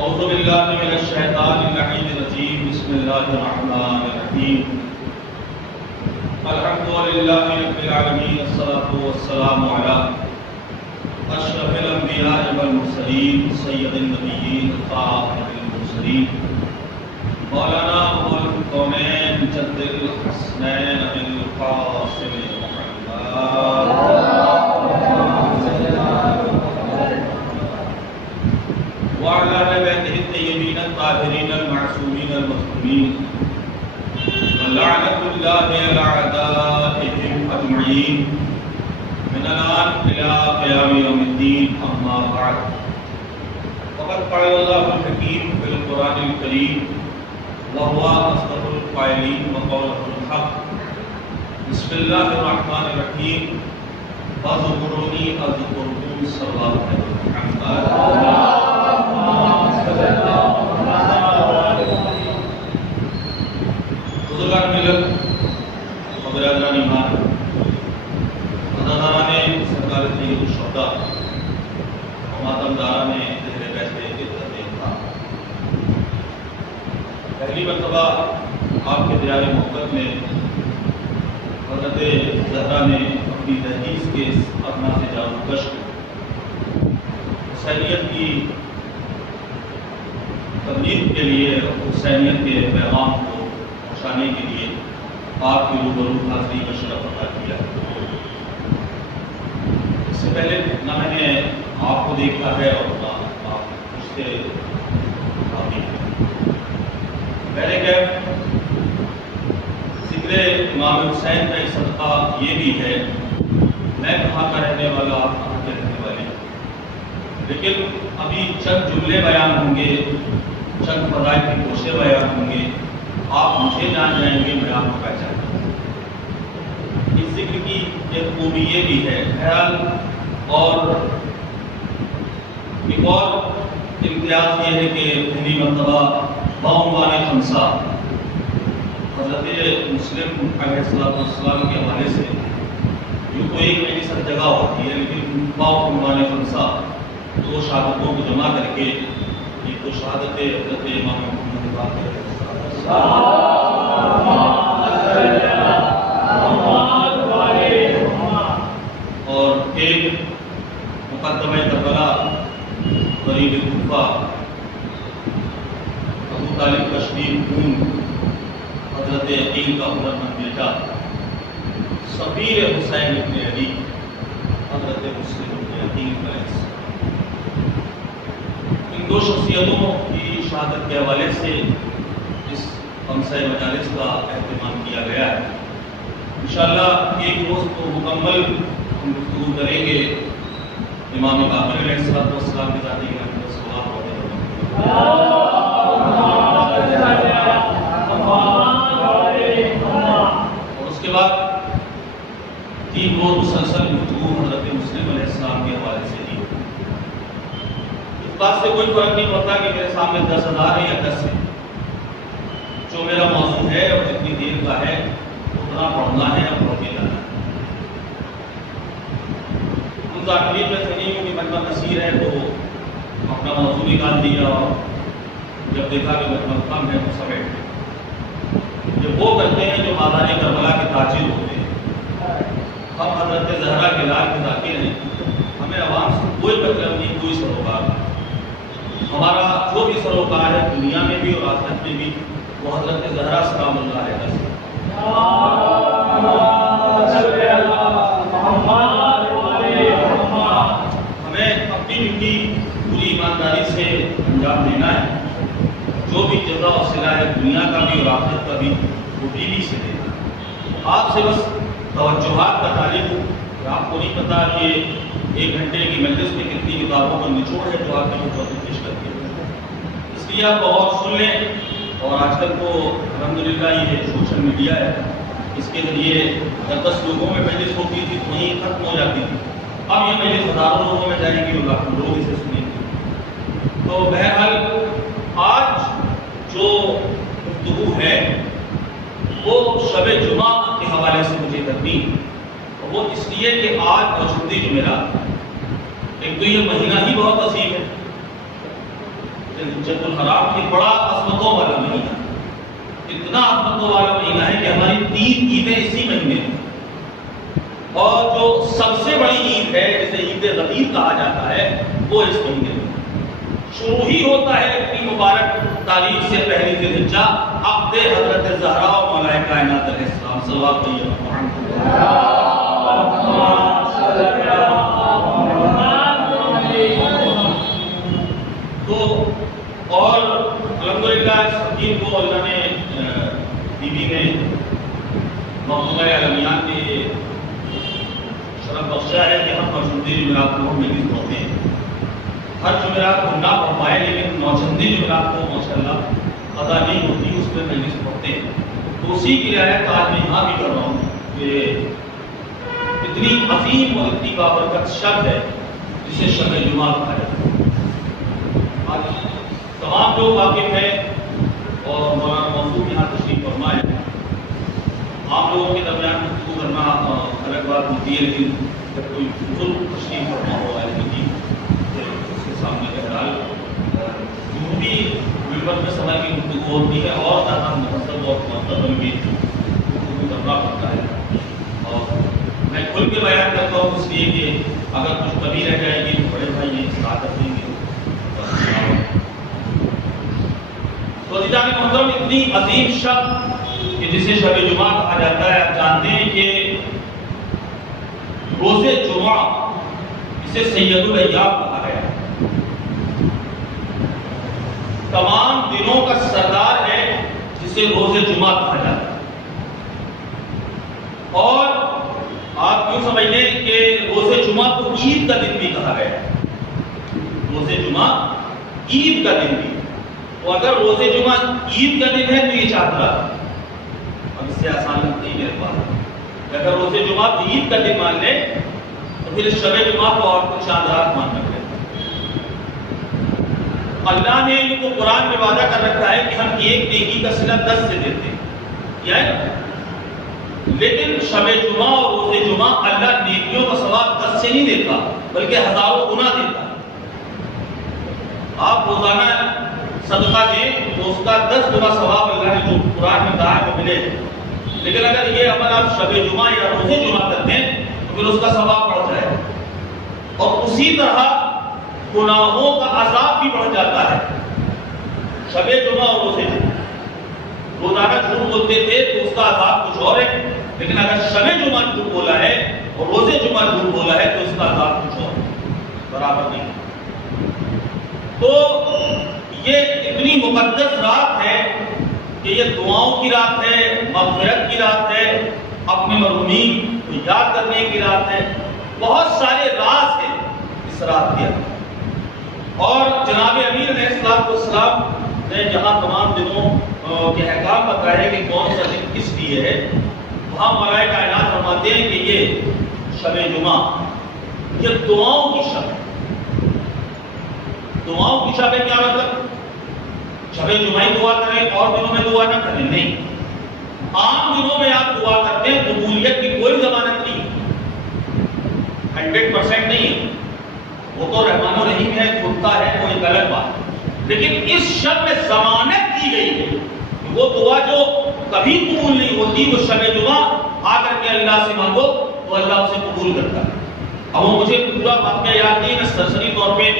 اعوذ باللہ من الشیطان اللعین الرجیم بسم اللہ الرحمن الرحیم الحمدللہ رب العالمین الصلاۃ والسلام علی اشرف الانبیاء والمرسلین سید النبیین خاتم المرسلین مولانا مول القونین جد الحسنین ابی القاسم محمد وعلى آل بيته الطيبين الطاهرين المعصومين المظلومين ولعنة الله على أعدائهم أجمعين من الآن إلى قيام يوم الدين أما بعد فقد قال الله الحكيم في القرآن الكريم وهو أصدق القائلين وقوله الحق بسم الله الرحمن الرحيم فاذكروني أذكركم صلى الله عليه وسلم بزرگان ملت و برادران ایمان عزاداران سرکار سید الشہداء و ماتمداران زہر بیت عزت انتہا، پہلی مرتبہ آپ کے دیار محبت میں حضرت زہرا نے اپنی تحدیث کے ادنا سے جانو کشف حسینیت کی تبلیغ کے لیے، حسینیت کے پیغام کو پہنچانے کے لیے آپ کے روبرو حاضری کا شرف ادا کیا۔ اس سے پہلے نہ میں نے آپ کو دیکھا ہے اور نہ آپ مجھ سے پہلے کہ ذکر امام حسین کا ایک صدقہ یہ بھی ہے، میں کہاں کا رہنے والا، آپ کہاں کے رہنے والے، لیکن ابھی چند جملے بیان ہوں گے، چند فضائل کی کوششیں بیان ہوں گے، آپ مجھے جان جائیں گے، میں آپ کو پہچان جاؤں گا۔ اس ذکر کی ایک خوبی یہ بھی ہے خیال، اور ایک اور امتیاز یہ ہے کہ پہلی مرتبہ بعنوان خمسہ حضرت مسلم علیہ السلام کے حوالے سے، جو کوئی ایک میری سب جگہ ہوتی ہے، لیکن بعنوان خمسہ دو شہادتوں کو جمع کر کے ایک تو شہادت حضرت امام محمد باقر اور ایک مقدمہ کربلا غریب کوفہ ابو طالب کا شریف خون حضرت عقیل کا ہنرمند بیٹا سفیر حسین ابن علی حضرت مسلم ابن عقیل کا ان دو شخصیتوں کی شہادت کے حوالے سے اس خمسہ مجالس کا اہتمام کیا گیا ہے۔ انشاءاللہ ایک روز تو مکمل ہم گفتگو کریں گے امام باقر علیہ السلام کی ذاتی رحمت اور اس کے بعد 3 روز مسلسل گفتگو حضرت مسلم علیہ السلام کے حوالے سے دی۔ اس بات سے کوئی فرق نہیں پڑتا کہ میرے سامنے 10,000 ہے یا 10 ہے، جو میرا موضوع ہے اور جتنی دیر کا ہے اتنا پڑھنا ہے اور پڑھ کے جانا ہے۔ ان ذاکرین میں سے نہیں ہوں کہ مجمع کثیر ہے تو اپنا موضوع نکال دیا اور جب دیکھا کہ مجمع کم ہے تو سمیٹ دیا۔ جب وہ کرتے ہیں جو مادان کربلا کے تاجر ہوتے ہیں، ہم حضرت زہرا کے لال کے ذاکر ہیں، ہمیں عوام سے کوئی مطلب نہیں، کوئی سروکار نہیں۔ ہمارا جو بھی سروکار ہے دنیا میں بھی اور آخرت میں بھی وہ حضرت زہرا سلام اللہ علیہ وسلم۔ ہمیں اپنی ڈیوٹی پوری ایمانداری سے انجام دینا ہے، جو بھی جزا و صلہ ہے دنیا کا بھی اور آخرت کا بھی وہ دینی سے دینا ہے۔ آپ سے بس توجہات کا تعلق ہے، آپ کو نہیں پتا کہ 1 گھنٹے کی مجلس میں کتنی کتابوں کا نچوڑ ہے جو آپ نے خدمت پیش کرتی ہے، اس لیے آپ بہت سن لیں۔ اور آج کل تو الحمدللہ یہ سوشل میڈیا ہے، اس کے ذریعے 10 لوگوں میں مجلس ہوتی تھی تو وہیں ختم ہو جاتی تھی، اب یہ مجلس ہزاروں لوگوں میں جائے گی اور لاکھوں لوگ اسے سنیں گے۔ تو بہرحال آج جو گفتگو ہے وہ شب جمعہ کے حوالے سے مجھے کرنی، وہ اس لیے کہ آج موجودی جمعرات، ایک تو یہ مہینہ ہی بہت عظیم ہے، حجۃ الحرام یہ بڑا عظمتوں والا مہینہ، اتنا عظمتوں والا مہینہ ہے کہ ہماری 3 عیدیں اسی مہینے میں، اور جو سب سے بڑی عید ہے جسے عید غدیر کہا جاتا ہے وہ اس مہینے میں شروع ہی ہوتا ہے اتنی مبارک تاریخ سے پہلی ذی الحجہ عقد حضرت زہرا و مولا کائنات علیہ السلام صلی اللہ علیہ وسلم۔ تو اور الحمدللہ اس دین کو اللہ نے بی بی نے مقبول عالمیان کے شرف بخشا ہے کہ ہم نوچندی جمعرات کو مجلس پڑھتے ہیں۔ ہر جمعرات کو نہ پڑھ پائے لیکن نوچندی جمعرات کو ماشاءاللہ ادا نہیں ہوتی، اس میں مجلس پڑھتے ہیں۔ تو اسی کی رعایت آج میں یہاں بھی کر رہا ہوں کہ اتنی عظیم اور اتنی بابرکت شب ہے جسے شب جمعہ کہا جاتا ہے۔ آج تمام لوگ واقف ہیں اور مولانا موصوف یہاں تشریف فرما ہے۔ عام لوگوں کے درمیان گفتگو کرنا الگ بات ہوتی ہے، لیکن جب کوئی بزرگ تشریف فرما ہو اس کے سامنے بہرحال جو بھی ممبر میں سمجھ کی گفتگو ہوتی ہے اور زیادہ مہذب اور معتبر بھی گفتگو کرنا پڑتا ہے۔ اور میں کھل کے بیان کرتا ہوں اس لیے کہ اگر کچھ کمی رہ جائے گی تو بڑے بھائی یہ اصلاح کر دیں گے۔ تو عزیزان محترم، اتنی عظیم شب کہ جسے شب جمعہ کہا جاتا ہے، آپ جانتے ہیں کہ روز جمعہ اسے سید الایام کہا گیا ہے، تمام دنوں کا سردار ہے جسے روز جمعہ کہا جاتا ہے۔ اور آپ کیوں سمجھ لیں کہ روز جمعہ کو عید کا دن بھی کہا گیا ہے، روز جمعہ عید کا دن بھی۔ تو اگر روز جمعہ عید کا دن ہے تو یہ چاہتا ہے، اب اس سے آسان لگتی ہے میرے پاس، اگر روز جمعہ کو عید کا دن مان لیں تو پھر شب جمعہ کو اور کچھ شاندار مان رکھے۔ اللہ نے ان کو قرآن میں وعدہ کر رکھا ہے کہ ہم ایک نیکی کا صلہ 10 سے دیتے ہیں، کیا ہے نا؟ لیکن شب جمعہ اور روز جمعہ اللہ نیکیوں کا ثواب 10 سے نہیں دیتا بلکہ ہزاروں گنا دیتا۔ آپ روزانہ صدقہ دیں تو اس کا 10 گنا ثواب اللہ نے جو قرآن میں کہا ہے وہ ملے۔ لیکن اگر یہ عمل آپ شب جمعہ یا روز جمعہ کرتے ہیں تو پھر اس کا ثواب بڑھ جائے، اور اسی طرح گناہوں کا عذاب بھی بڑھ جاتا ہے۔ شب جمعہ اور روز جمعہ روزانہ جھوٹ بولتے تھے تو اس کا عذاب کچھ اور ہے، لیکن اگر شب جمعہ جھوٹ بولا ہے اور روز جمعہ جھوٹ بولا ہے تو اس کا عذاب کچھ اور برابر نہیں۔ تو یہ اتنی مقدس رات ہے کہ یہ دعاؤں کی رات ہے، مغفرت کی رات ہے، اپنے مرحومین کو یاد کرنے کی رات ہے، بہت سارے راز ہیں اس رات کے اندر۔ اور جناب امیر علیہ السلام نے جہاں تمام دنوں کے احکام بتائے کہ کون سا دن کس لیے ہے، وہاں مولا کائنات فرماتے ہیں کہ یہ شب جمعہ یہ دعاؤں کی شب ہے۔ دعاؤں کی شب ہے کیا مطلب؟ شب جمعہ دعا کریں اور دنوں میں دعا نہ کریں، نہیں۔ عام دنوں میں آپ دعا کرتے ہیں، قبولیت کی کوئی ضمانت نہیں، 100% نہیں ہے، وہ تو رحمان الرحیم ہے، چھوٹتا ہے، وہ ایک الگ بات ہے۔ لیکن اس شب میں ضمانت دی گئی ہے کہ وہ دعا جو کبھی قبول نہیں ہوتی وہ شب جمعہ آ کر کے اللہ سے مانگو تو اللہ اسے قبول کرتا ہے۔ اب وہ مجھے پورا واقعہ یاد نہیں، میں سرسری طور پہ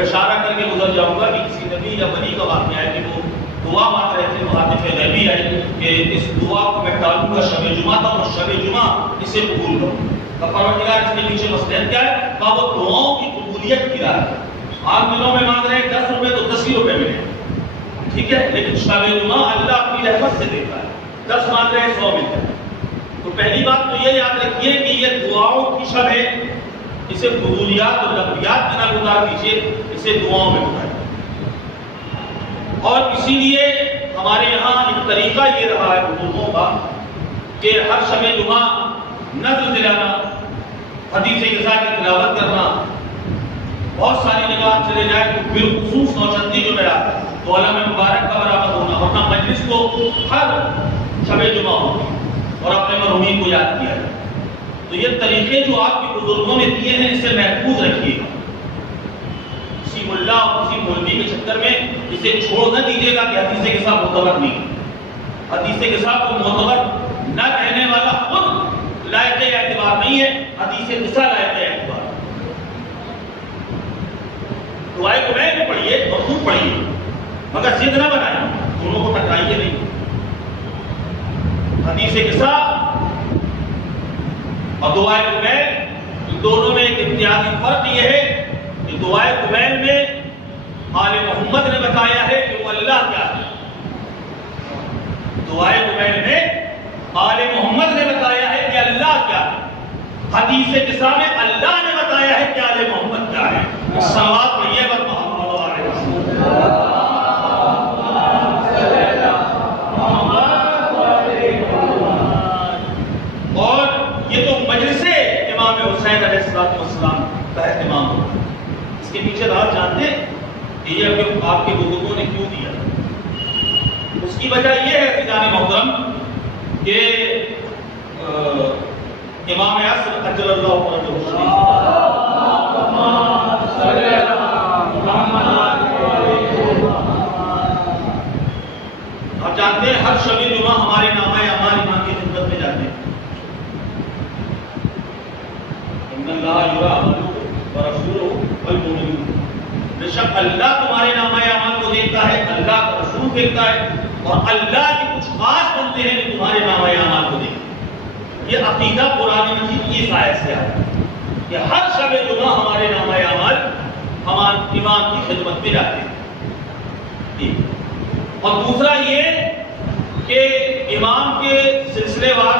اشارہ کر کے گزر جاؤں گا کہ کسی نبی یا ولی کا واقعہ ہے کہ وہ دعا مانگ رہے تھے، مخاطب غیبی آئے کہ اس دعا کو میں ڈالوں گا شب جمعہ تھا، اور شب جمعہ اسے قبول کروں۔ اب پروردگار اس کے پیچھے مصلحت کیا ہے؟ کہ وہ دعاؤں کی قبولیت کی راہ ہے۔ عام دنوں میں مانگ رہے ہیں 10 روپے تو 10 ہی روپے ملے، ٹھیک ہے، لیکن شب جمعہ اللہ اپنی رحمت سے دیتا ہے، 10 مانگ رہے ہیں 100 ملتا ہے۔ تو پہلی بات تو یہ یاد رکھیے کہ یہ دعاؤں کی شب ہے، اسے قبولیات اور لغویات میں نہ گزار دیجیے، اسے دعاؤں میں گزاریں۔ اور اسی لیے ہمارے یہاں ایک طریقہ یہ رہا ہے بزرگوں کا کہ ہر شب جمعہ نظر دلانا، حدیث رضا کی تلاوت کرنا، بہت ساری جگہ چلے جائیں تو بالخصوص نوچندی جو میرا تو علامہ مبارک کا برآمد ہونا، ورنہ مجلس کو ہر شب جمعہ ہوگی اور اپنے مرحومین کو یاد کیا جائے۔ تو یہ طریقے جو آپ کے بزرگوں نے دیے ہیں اسے محفوظ رکھیے گا۔ کسی ملا اور کسی مولوی کے چکر میں اسے چھوڑ نہ دیجیے گا کہ حدیث کے ساتھ معتبر نہیں. حدیث کے ساتھ کو معتبر نہ کہنے والا خود لائق اعتبار نہیں ہے، حدیث کے ساتھ لائق اعتبار. دعائے قبیل بھی پڑھیے اور خوب پڑھیے، مگر ضد نہ بنائیں، دونوں کو ٹکرائیے نہیں. حدیث کے ساتھ اور دعائے قبیل دونوں میں ایک امتیازی فرق یہ ہے کہ دعائے قبیل میں آل محمد نے بتایا ہے کہ وہ اللہ کیا ہے. دعائے قبیل میں آل محمد نے بتایا ہے کہ اللہ کیا ہے. حدیث قصہ میں اللہ نے بتایا ہے کہ آل محمد کیا ہے. صلوات پڑھیے بر محمد علیہ وسلم. اور یہ تو مجلس امام حسین علیہ السلام کا اہتمام ہوتا ہے. اس کے پیچھے راز جانتے ہیں کہ یہ آپ کے بزرگوں نے کیوں دیا. اس کی وجہ یہ ہے فضان محترم کہ امام عصر اجل اللہ آپ جانتے ہیں ہر شب جمعہ ہمارے نامہ اعمال امام کی خدمت میں جاتے ہیں. ان اللہ یرا ورسولہ والمؤمنون، بے شک اللہ تمہارے نامہ اعمال کو دیکھتا ہے، اللہ کا رسول دیکھتا ہے، اور اللہ کے کچھ خاص بندے ہیں جو تمہارے نامہ اعمال کو دیکھتے ہیں. یہ عقیدہ قرآن مجید کی اس آیت سے آیا کہ ہر شب جمعہ ہمارے نامہ اعمال امام کی خدمت میں جاتے ہیں. اور دوسرا یہ کہ امام کے سلسلے وار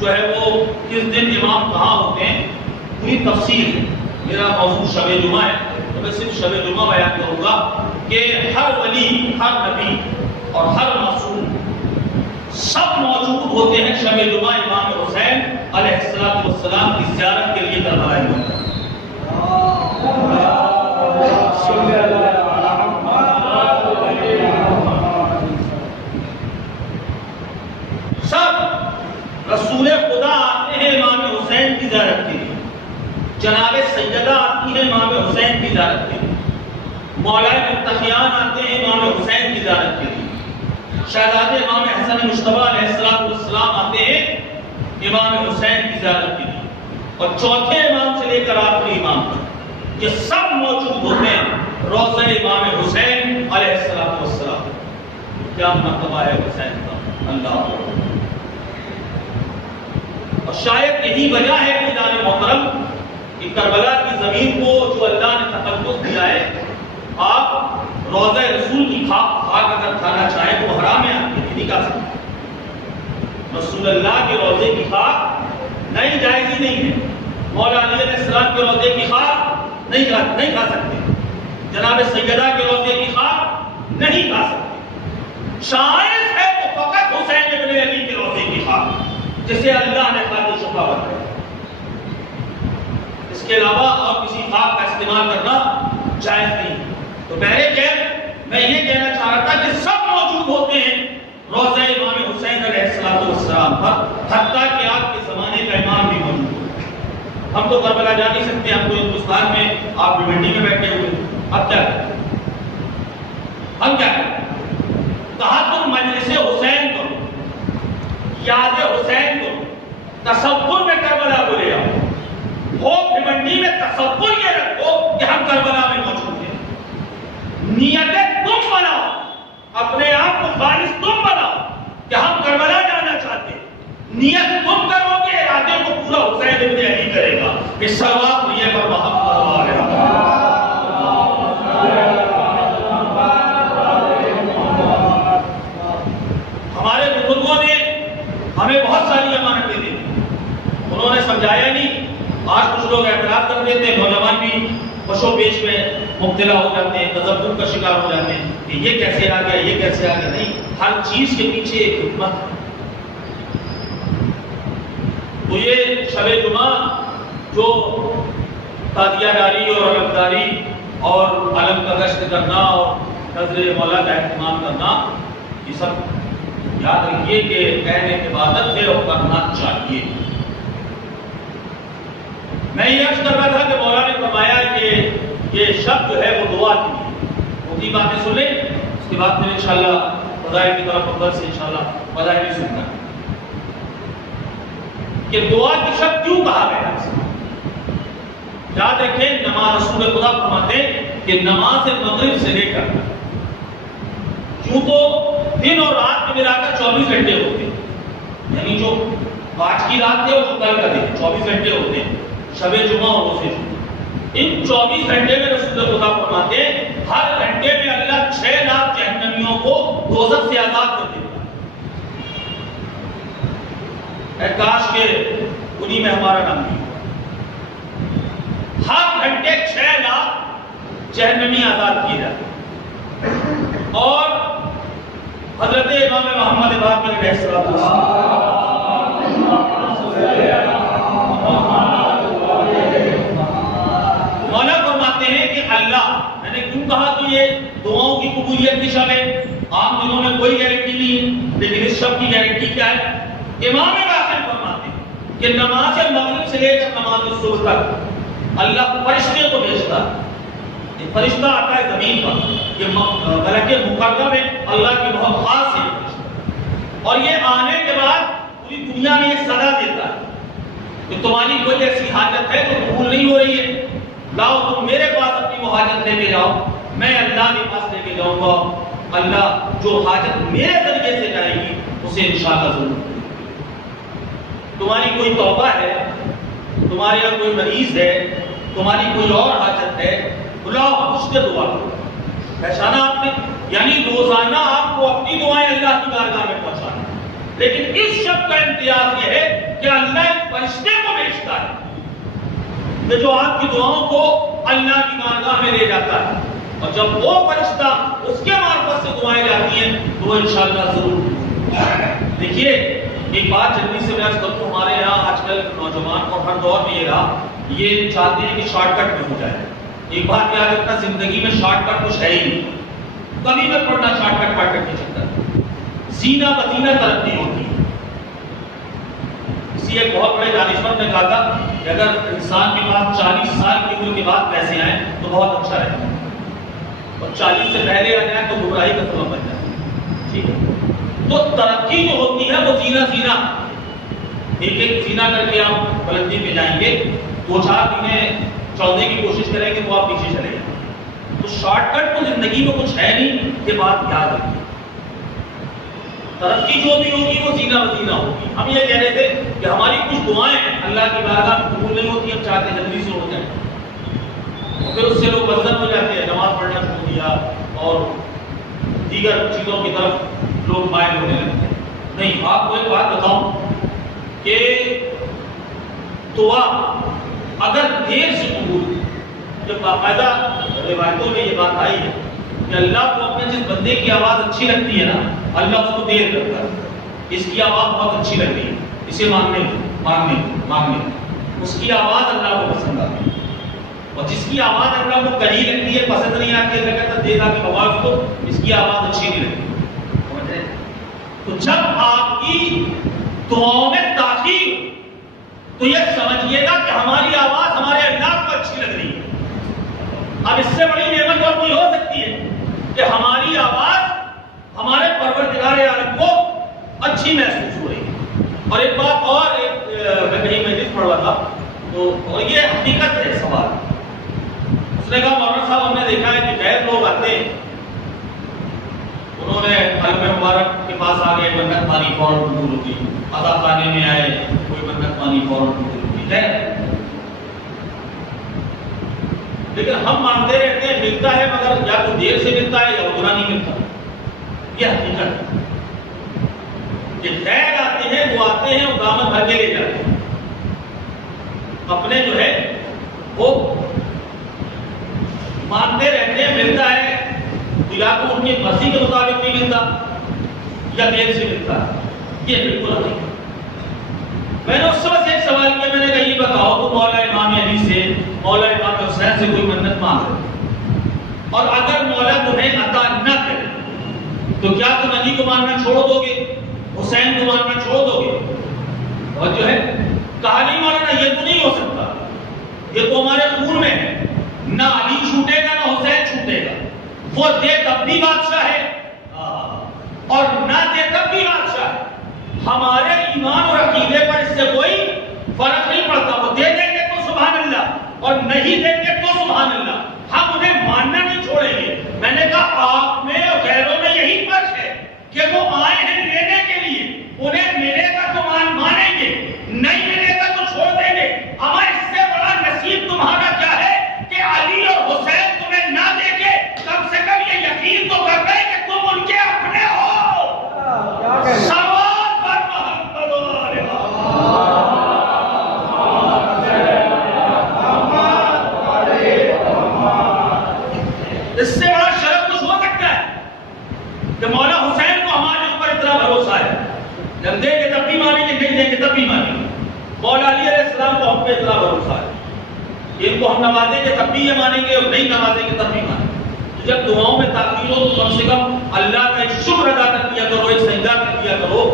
جو ہے وہ کس دن امام کہاں ہوتے ہیں پوری تفصیل ہے. میرا موضوع شب جمعہ ہے تو میں صرف شب جمعہ بیان کروں گا کہ ہر ولی، ہر نبی اور ہر معصوم سب موجود ہوتے ہیں شب جمعہ امام حسین علیہ السلام کی زیارت کے لیے کربلا میں. سب رسول خدا آتے ہیں امام حسین کی زیارت کے لیے، جناب سیدہ آتی ہے امام حسین کی زیارت کے لیے، مولا متقیان آتے ہیں امام حسین کی زیارت کے لیے، شہزادے امام حسن مجتبی علیہ السلام آتے ہیں امام حسین کی زیارت کے لیے، اور چوتھے امام سے لے کر آخری امام تک یہ سب موجود ہوتے ہیں روضہ امام حسین علیہ السلام. کیا مرتبہ ہے حسین کا اللہ. اور شاید یہی وجہ ہے کہ جان محترم کہ کربلا کی زمین کو جو اللہ نے تقدس دیا ہے، آپ روضہ رسول کی خاک اگر کھانا چاہیں تو حرام ہے، آپ نہیں کھا سکتے. رسول اللہ کے روضے کی خاک نہیں، جائز ہی نہیں ہے. مولا علی علیہ السلام کے روضے کی خاک نہیں کھا سکتے. جناب سیدہ کے روضے کی خاک نہیں کھا سکتے. شائز ہے تو فقط حسین ابن علی کے روضے کی خاک جسے اللہ نے خاک شفا بنایا. اس کے علاوہ اور کسی خاک کا استعمال کرنا جائز نہیں. تو میں یہ کہنا چاہ رہا تھا کہ سب موجود ہوتے ہیں روضہ امام حسین علیہ السلام پر، حتیٰ کہ آپ کے زمانے کا امام بھی موجود ہے. ہم تو کربلا جا نہیں سکتے، ہم تو ہندوستان میں آپ بھیونڈی میں بیٹھے ہوئے. اب کیا کریں؟ ہم کیا کریں؟ کہا تم مجلس حسین کرو، یاد حسین کرو، تصور میں کربلا کو لے آؤ. ہو بھیونڈی میں تصور یہ رکھو کہ ہم کربلا میں موجود ہیں. نیتیں تم بناؤ، اپنے آپ کو خالص تم بناؤ کہ ہم کربلا جانا چاہتے ہیں. نیت تم کرو گے، ارادے کو پورا حسین ابن علی کرے گا. اس ثواب یہ پر محمد ہمارے بزرگوں نے ہمیں بہت ساری امانتیں دی، انہوں نے سمجھایا نہیں. آج کچھ لوگ اعتراض کر دیتے ہیں، نوجوان بھی خوش و بیش میں مبتلا ہو جاتے ہیں، تذبذب کا شکار ہو جاتے ہیں کہ یہ کیسے آ گیا، یہ کیسے آ گیا. نہیں، ہر چیز کے پیچھے ایک حکمت ہے. تو یہ شب جمعہ جو تازیہ داری اور علمداری اور علم کا گشت کرنا اور نظر مولا کا اہتمام کرنا، یہ سب یاد رکھیے کہ اہل عبادت ہے اور کرنا چاہیے. میں یہ عرض کر رہا تھا کہ مولا نے فرمایا کہ شب جو ہے وہ دعا کی ہے. پوری باتیں سن لیں, اس کے بعد پھر انشاءاللہ فضائل کی طرف اندر سے انشاءاللہ فضائل بھی سننا کہ دعا کی شب کیوں کہا گیا ہے. یاد رکھیں نماز رسول خدا فرماتے ہیں کہ نماز مغرب سے لے کر کیوں تو دن اور رات میں ملا کر 24 گھنٹے ہوتے ہیں, یعنی جو آج کی رات ہے اور جو کل کا دن 24 گھنٹے ہوتے ہیں, شب جمعہ اور روزے جمعہ. ان 24 گھنٹے میں رسول خدا فرماتے ہیں ہر گھنٹے میں اللہ 6 لاکھ جہنمیوں کو دوزخ سے آزاد کر دیتا ہے. کاش کے انہی میں ہمارا نام بھی. ہر گھنٹے 6 لاکھ جہنمی آزاد کیے جاتے ہیں. اور حضرت امام محمد باقر علیہ السلام مولا فرماتے ہیں کہ اللہ, میں نے کیوں کہا کہ یہ دعاؤں کی قبولیت کی شب ہے. عام دنوں میں کوئی گارنٹی نہیں ہے, لیکن اس شب کی گارنٹی کیا ہے؟ امام باقر فرماتے ہیں کہ نماز مغرب سے لے کر نماز صبح تک اللہ فرشتے کو بھیجتا ہے. ایک فرشتہ آتا ہے زمین پر, یہ ملک مقرب ہے, اللہ کی بہت خاص ہے, اور یہ آنے کے بعد پوری دنیا میں یہ صدا دیتا ہے کہ تمہاری کوئی ایسی حاجت ہے جو قبول نہیں ہو رہی ہے, لاؤ تم میرے پاس اپنی وہ حاجت لے کے جاؤ, میں اللہ کے پاس لے کے جاؤں گا. اللہ جو حاجت میرے ذریعے سے جائے گی اسے انشاءاللہ ضرور. تمہاری کوئی توبہ ہے, تمہارے یہاں کوئی مریض ہے, تمہاری کوئی اور حاجت ہے, بلاؤ اس سے دعا کرو. پہچانا آپ نے, یعنی روزانہ آپ کو اپنی دعائیں اللہ کی بارگاہ میں پہنچانا. لیکن اس شب کا امتیاز یہ ہے کہ اللہ ایک فرشتے کو بھیجتا ہے کہ جو آپ کی دعاؤں کو اللہ کی بارگاہ میں لے جاتا ہے, اور جب وہ فرشتہ اس کے معرفت سے دعائیں جاتی ہیں تو وہ انشاءاللہ ضرور. دیکھیے ایک بات جلدی سے میں عرض کروں, ہمارے یہاں آج کل نوجوان اور ہر دور میں یہ رہا, یہ چاہتے ہیں کہ شارٹ کٹ میں ہو جائے. ایک بات یاد رکھنا, زندگی میں شارٹ کٹ کچھ ہے ہی نہیں. کبھی مت پڑھنا شارٹ کٹ پاٹ کٹ کے چکر, سینہ بسینہ ترقی ہوتی ہے. اسی ایک بہت بڑے دانشور نے کہا تھا کہ اگر انسان کے پاس 40 سال کی عمر کے بعد پیسے آئیں تو بہت اچھا رہتا ہے, اور 40 سے پہلے آ جائیں تو گمراہی کا سبب بن جائے. ٹھیک ہے, تو ترقی جو ہوتی ہے وہ سینہ سینہ, ایک ایک سینہ کر کے آپ بلندی پہ جائیں گے. 2-4 دنیں چلنے کی کوشش کریں گے تو آپ پیچھے چلے جائیں. تو شارٹ کٹ تو زندگی میں کچھ ہے نہیں, یہ بات یاد رکھیے. ترقی جو بھی ہوگی وہ سینہ بسینہ ہوگی. ہم یہ کہہ رہے تھے کہ ہماری کچھ دعائیں اللہ کی بارگاہ میں قبول نہیں ہوتی, ہم چاہتے ہیں جلدی سے ہو جائیں, اور پھر اس سے لوگ بدزن ہو جاتے ہیں, نماز پڑھنا چھوڑ دیا اور دیگر چیزوں کی طرف لوگ مائل ہونے لگتے ہیں. نہیں, آپ کو ایک بات بتاؤں کہ دعا اگر دیر سے قبول, جب باقاعدہ روایتوں میں یہ بات آئی ہے کہ اللہ کو اپنے جس بندے کی آواز اچھی لگتی ہے نا, اللہ اس کو دیر کرتا ہے. اس کی آواز بہت اچھی لگ رہی ہے, اسے مانگنے اس کی آواز اللہ کو پسند آتی ہے. اور جس کی آواز اللہ کو کڑی لگتی ہے, پسند نہیں آتی ہے, کہتا دیکھا کہ بابا اس کو اس کی آواز اچھی نہیں لگتی. تو جب آپ کی دعاؤں میں تاخیر تو یہ سمجھیے گا کہ ہماری آواز ہمارے اللہ کو اچھی لگ رہی ہے. اب اس سے بڑی نعمت اور کوئی ہو سکتی ہے کہ ہماری آواز ہمارے پروردگار عالم کو اچھی محسوس ہو رہی ہے. اور ایک بات اور, میں کہیں مجلس پڑھ رہا تھا تو, اور یہ حقیقت ہے سوال. اس نے کہا مولانا صاحب ہم نے دیکھا ہے کہ غیر لوگ آتے ہیں, انہوں نے قلب مبارک کے پاس آ گئے, منت پانی فوراً قبول ہوگی. عطا خانے میں آئے, کوئی منت پانی فوراً قبول ہوگی ہے. لیکن ہم مانتے رہتے ہیں ملتا ہے, مگر یا تو دیر سے ملتا ہے یا اتنا نہیں ملتا. یہ حقیقت ہے. غیر آتے ہیں, وہ آتے ہیں, وہ دامن بھر کے لے جاتے ہیں. اپنے جو ہے وہ مانتے رہتے ہیں, ملتا ہے تو یا تو ان کی مرضی کے مطابق نہیں ملتا یا دیر سے ملتا ہے. یہ بالکل حقیقت. میں نے اس وقت ایک سوال کیا, میں نے کہا یہ بتاؤ تو مولا امام علی سے, مولا امام حسین سے کوئی منت مانگ رہے, اور اگر مولا تمہیں عطا نہ کرے تو کیا تم علی کو ماننا چھوڑ دو گے, حسین کو ماننا چھوڑ دو گے؟ اور جو ہے کہا نہیں مولانا یہ تو نہیں ہو سکتا, یہ تو ہمارے خون میں ہے, نہ علی چھوٹے گا نہ وہ دے تب بھی بادشاہ ہے اور نہ دے تب بھی بادشاہ ہے. ہمارے ایمان اور عقیدے پر اس سے کوئی فرق نہیں پڑتا. وہ دے دیں گے تو سبحان اللہ اور نہیں دیں گے تو سبحان اللہ. ہم انہیں ماننا نہیں چھوڑیں گے. میں نے کہا آپ میں اور غیروں میں یہی فرق ہے کہ وہ آئے ہیں لینے کے لیے. انہیں ملے گا تو مانیں گے, نہیں ملے گا تو چھوڑ دیں گے. ہمیں اس سے بڑا نصیب تمہارا کیا ہے کہ علی اور حسین تمہیں نہ دیکھے. کم سے کم یہ یقین تو کر گئے کہ تم ان کے اپنے ہو. اس سے بڑا شرف کچھ ہو سکتا ہے کہ مولا حسین کو ہمارے اوپر اتنا بھروسہ ہے, جب دیں گے تب بھی مانیں گے, نہیں دیں گے تب بھی مانیں گے. مولا علی علیہ السلام کو ہم پہ اتنا بھروسہ ہے, ان کو ہم نوازیں گے تب بھی یہ مانیں گے اور نہیں نوازیں گے تب بھی مانیں گے. تو جب دعاؤں میں تاخیر ہو تو کم سے کم اللہ کا ایک شکر ادا کر دیا کرو, ایک سجدہ کر دیا کرو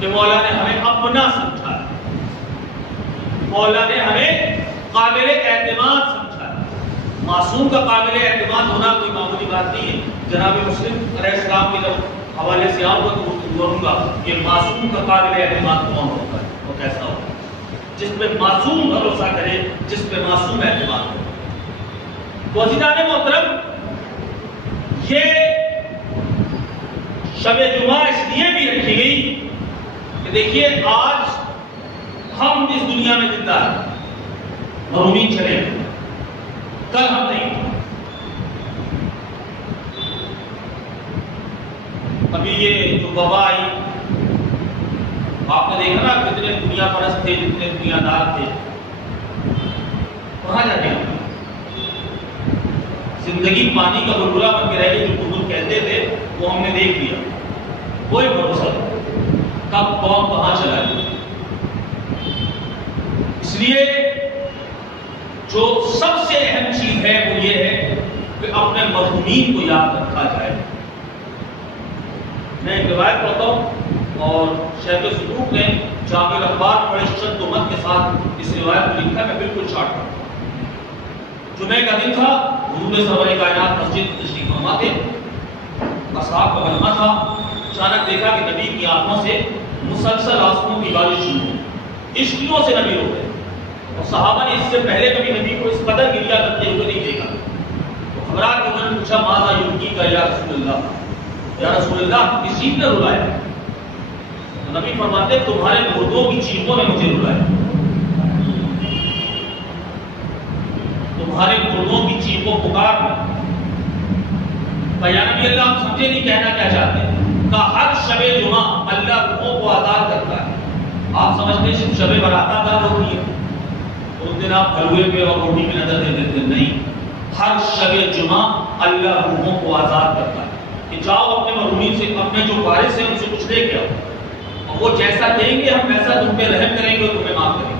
کہ مولا نے ہمیں اپنا سمجھا, مولا نے ہمیں قابل اعتماد سمجھا. معصوم کا قابل اعتماد ہونا کوئی معمولی بات نہیں ہے. جناب مسلم علیہ السلام کے جب حوالے سے آپ کو بولوں گا کہ معصوم کا قابل اعتماد کون ہوتا ہے, وہ کیسا ہوتا ہے, جس پہ معصوم بھروسہ کرے, جس پہ معصوم اعتماد ہو. تو عزیزان محترم, یہ شب جمعہ اس لیے بھی رکھی گئی کہ دیکھیے آج ہم اس دنیا میں زندہ ہیں, مرحومین چلے کل ہم نہیں. ابھی یہ جو وبا آئی آپ نے دیکھا نا کتنے دنیا پرست تھے, جتنے دنیا دار تھے, کہاں جاتے ہیں. زندگی پانی کا بلبلہ بن کے رہ گئی, جو بزرگ کہتے تھے وہ ہم نے دیکھ لیا. کوئی بھروسہ کب قوم کہاں چلا گیا. اس لیے جو سب سے اہم چیز ہے وہ یہ ہے کہ اپنے مرحومین کو یاد رکھا جائے. میں ایک روایت پڑھتا ہوں اور شیخ صدوق نے جامع الاخبار بڑے شد و مت کے ساتھ اس روایت کو لکھا. میں بالکل شارٹ کرتا ہوں. جمعہ کا دن تھا, حضور سرور کائنات مسجد تشریف فرما تھے, اصحاب کا مجمع تھا. اچانک دیکھا کہ نبی کی آنکھوں سے مسلسل آنسوؤں کی بارش شروع ہوئی. عشقیوں سے نبی رو گئے اور صحابہ نے اس سے پہلے کبھی نبی کو اس قدر گریہ کرتے ہوئے نہیں دیکھا. تو خبرا کہ انہوں نے پوچھا ماذا یبکی کا یا رسول اللہ, یا رسول اللہ کس چیز نے رلایا. تو نبی فرماتے تمہارے مردوں کی چیخوں نے مجھے رلایا, تمہارے مردوں کی چیخوں پکار میں. یا نبی اللہ ہم سمجھے نہیں کہنا کیا چاہتے ہیں. کہا ہر شب جمعہ اللہ روحوں کو آزاد کرتا ہے. آپ سمجھتے ہیں صرف شب برات آزاد ہوتی ہے, اس دن آپ حلوے پہ اور روٹی پہ نظر دے دیتے نہیں. ہر شب جمعہ اللہ روحوں کو آزاد کرتا ہے کہ جاؤ اپنے مرحومین سے, اپنے جو وارث ہیں ان سے کچھ لے کے آؤ, اور وہ جیسا دیں گے ہم ویسا تم پہ رحم کریں گے اور تمہیں معاف کریں گے.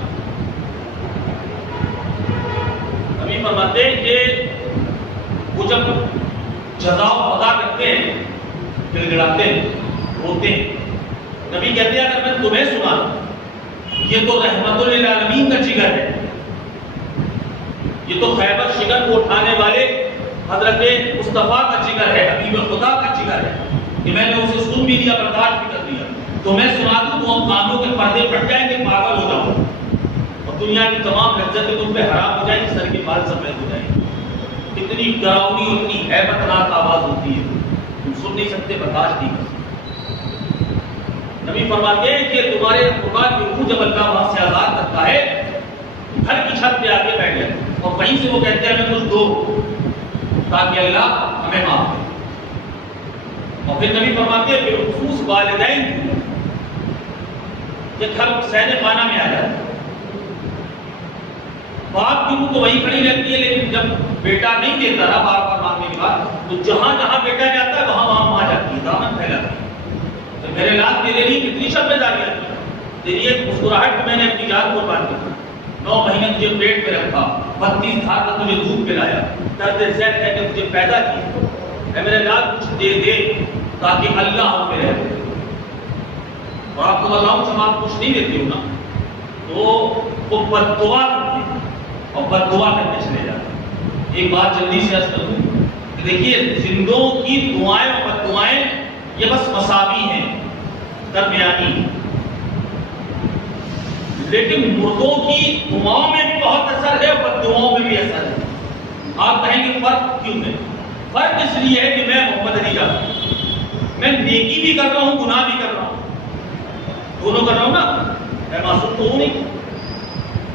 ابھی فرماتے ہیں کہ وہ جب جزا و قضا کرتے ہیں, گڑ گڑاتے ہیں, روتے ہیں. نبی کہتے ہیں اگر میں تمہیں سنا یہ تو رحمت للعالمین کا جگر ہے, یہ تو خیبر شکن کو اٹھانے والے حضرت مصطفیٰ کا جگر ہے, حبیب خدا کا جگر ہے کہ میں نے اسے سن بھی لیا, برداشت بھی کر لیا. تو میں سنا دوں تو ہم کانوں کے پردے پھٹ جائیں گے, پاگل ہو جاؤں اور دنیا کی تمام لذتیں تم پہ حرام ہو جائیں گی, سر کے بال سفید ہو جائیں گے. اتنی ڈراؤنی, اتنی ہیبت ناک آواز ہوتی ہے, تم سن نہیں سکتے, برداشت نہیں کر سکتے. نبی فرماتے ہیں کہ تمہارے قربان کی روح جب اللہ وہاں سے آزاد کرتا ہے گھر کی چھت پہ آ کے بیٹھ جائے اور وہیں سے وہ کہتے ہیں ہمیں کچھ دو تاکہ اللہ ہمیں معاف کرے. اور پھر نبی فرماتے ہیں کہ خصوص والدین یہ گھر سہنے پانا میں آ جاتا ہے. باپ کی روح تو وہیں کھڑی رہتی ہے, لیکن جب بیٹا نہیں دیتا نا بار بار مانگنے کے بعد, تو جہاں جہاں بیٹا جاتا ہے وہاں وہاں ماں جاتی ہے, دامن پھیلاتی ہے. تو میرے لال تیرے لیے کتنی شب داریاں تھی, تیری ایک مسکراہٹ میں نے اپنی جان قربان کی. 9 مہینے تجھے پیٹ میں رکھا, 32 دھار کا تجھے دودھ پلایا, درد ذہن ہے کہ تجھے پیدا کیا. اے میرے لال کچھ دے دے تاکہ اللہ ہم پہ رہے. اور آپ کو بتاؤں جب آپ کچھ نہیں دیتے ہو نا تو وہ بد دعا کرتے ہیں اور بد دعا کرتے چلے جاتے ہیں. ایک بات جلدی سے عرض کر دوں, دیکھیے زندوں کی دعائیں اور بد دعائیں یہ بس مساوی ہیں، درمیانی، لیکن مردوں کی دعاؤں میں بھی بہت اثر ہے اور بد دعاؤں میں بھی اثر ہے۔ آپ کہیں گے فرق کیوں ہے؟ فرق اس لیے ہے کہ میں محمد علی جان، میں نیکی بھی کر رہا ہوں، گناہ بھی کر رہا ہوں، دونوں کر رہا ہوں نا، میں معصوم تو ہوں نہیں،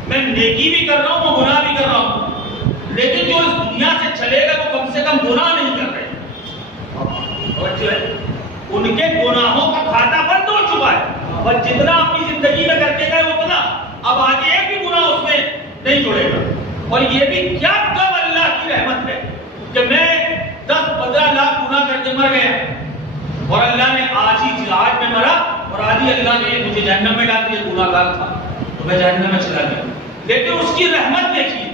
میں نیکی بھی کر رہا ہوں اور گناہ بھی کر رہا ہوں، لیکن جو اس دنیا سے چلے گا وہ کم سے کم گناہ نہیں کر رہے، اور جو ہے ان کے گناہوں کا کھاتا بند ہو چکا ہے، اور جتنا اپنی زندگی میں کر کے گئے وہ اتنا اب آگے ایک بھی گناہ اس میں نہیں جڑے گا۔ اور یہ بھی کیا کم اللہ کی رحمت ہے کہ میں 10-15 لاکھ گناہ کر کے مر گیا اور اللہ نے آج میں مرا اور آج ہی اللہ نے مجھے جہنم میں ڈال دیا، گناہ گار تھا تو میں جہنم میں چلا گیا، لیکن اس کی رحمت دیکھیے،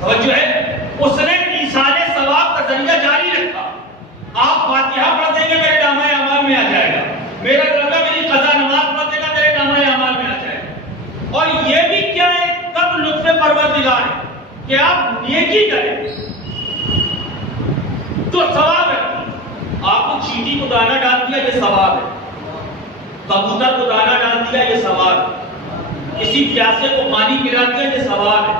توجہ ہے، اس نے ایصال ثواب کا ذریعہ جاری رکھا۔ آپ فاتحہ پڑھ دیں گے میرے نامہ اعمال میں آ جائے گا، میرا لڑکا میری قضا نماز پڑھ دے گا میرے نامہ اعمال میں آ جائے گا۔ اور یہ بھی کیا ہے، کب لطف پروردگار ہے کہ آپ نیکی کریں تو ثواب ہے۔ آپ کو چیٹی کو دانا ڈال دیا یہ ثواب ہے، کبوتر کو دانا ڈال دیا یہ ثواب ہے، کسی پیاسے کو پانی پلا دیا یہ ثواب ہے،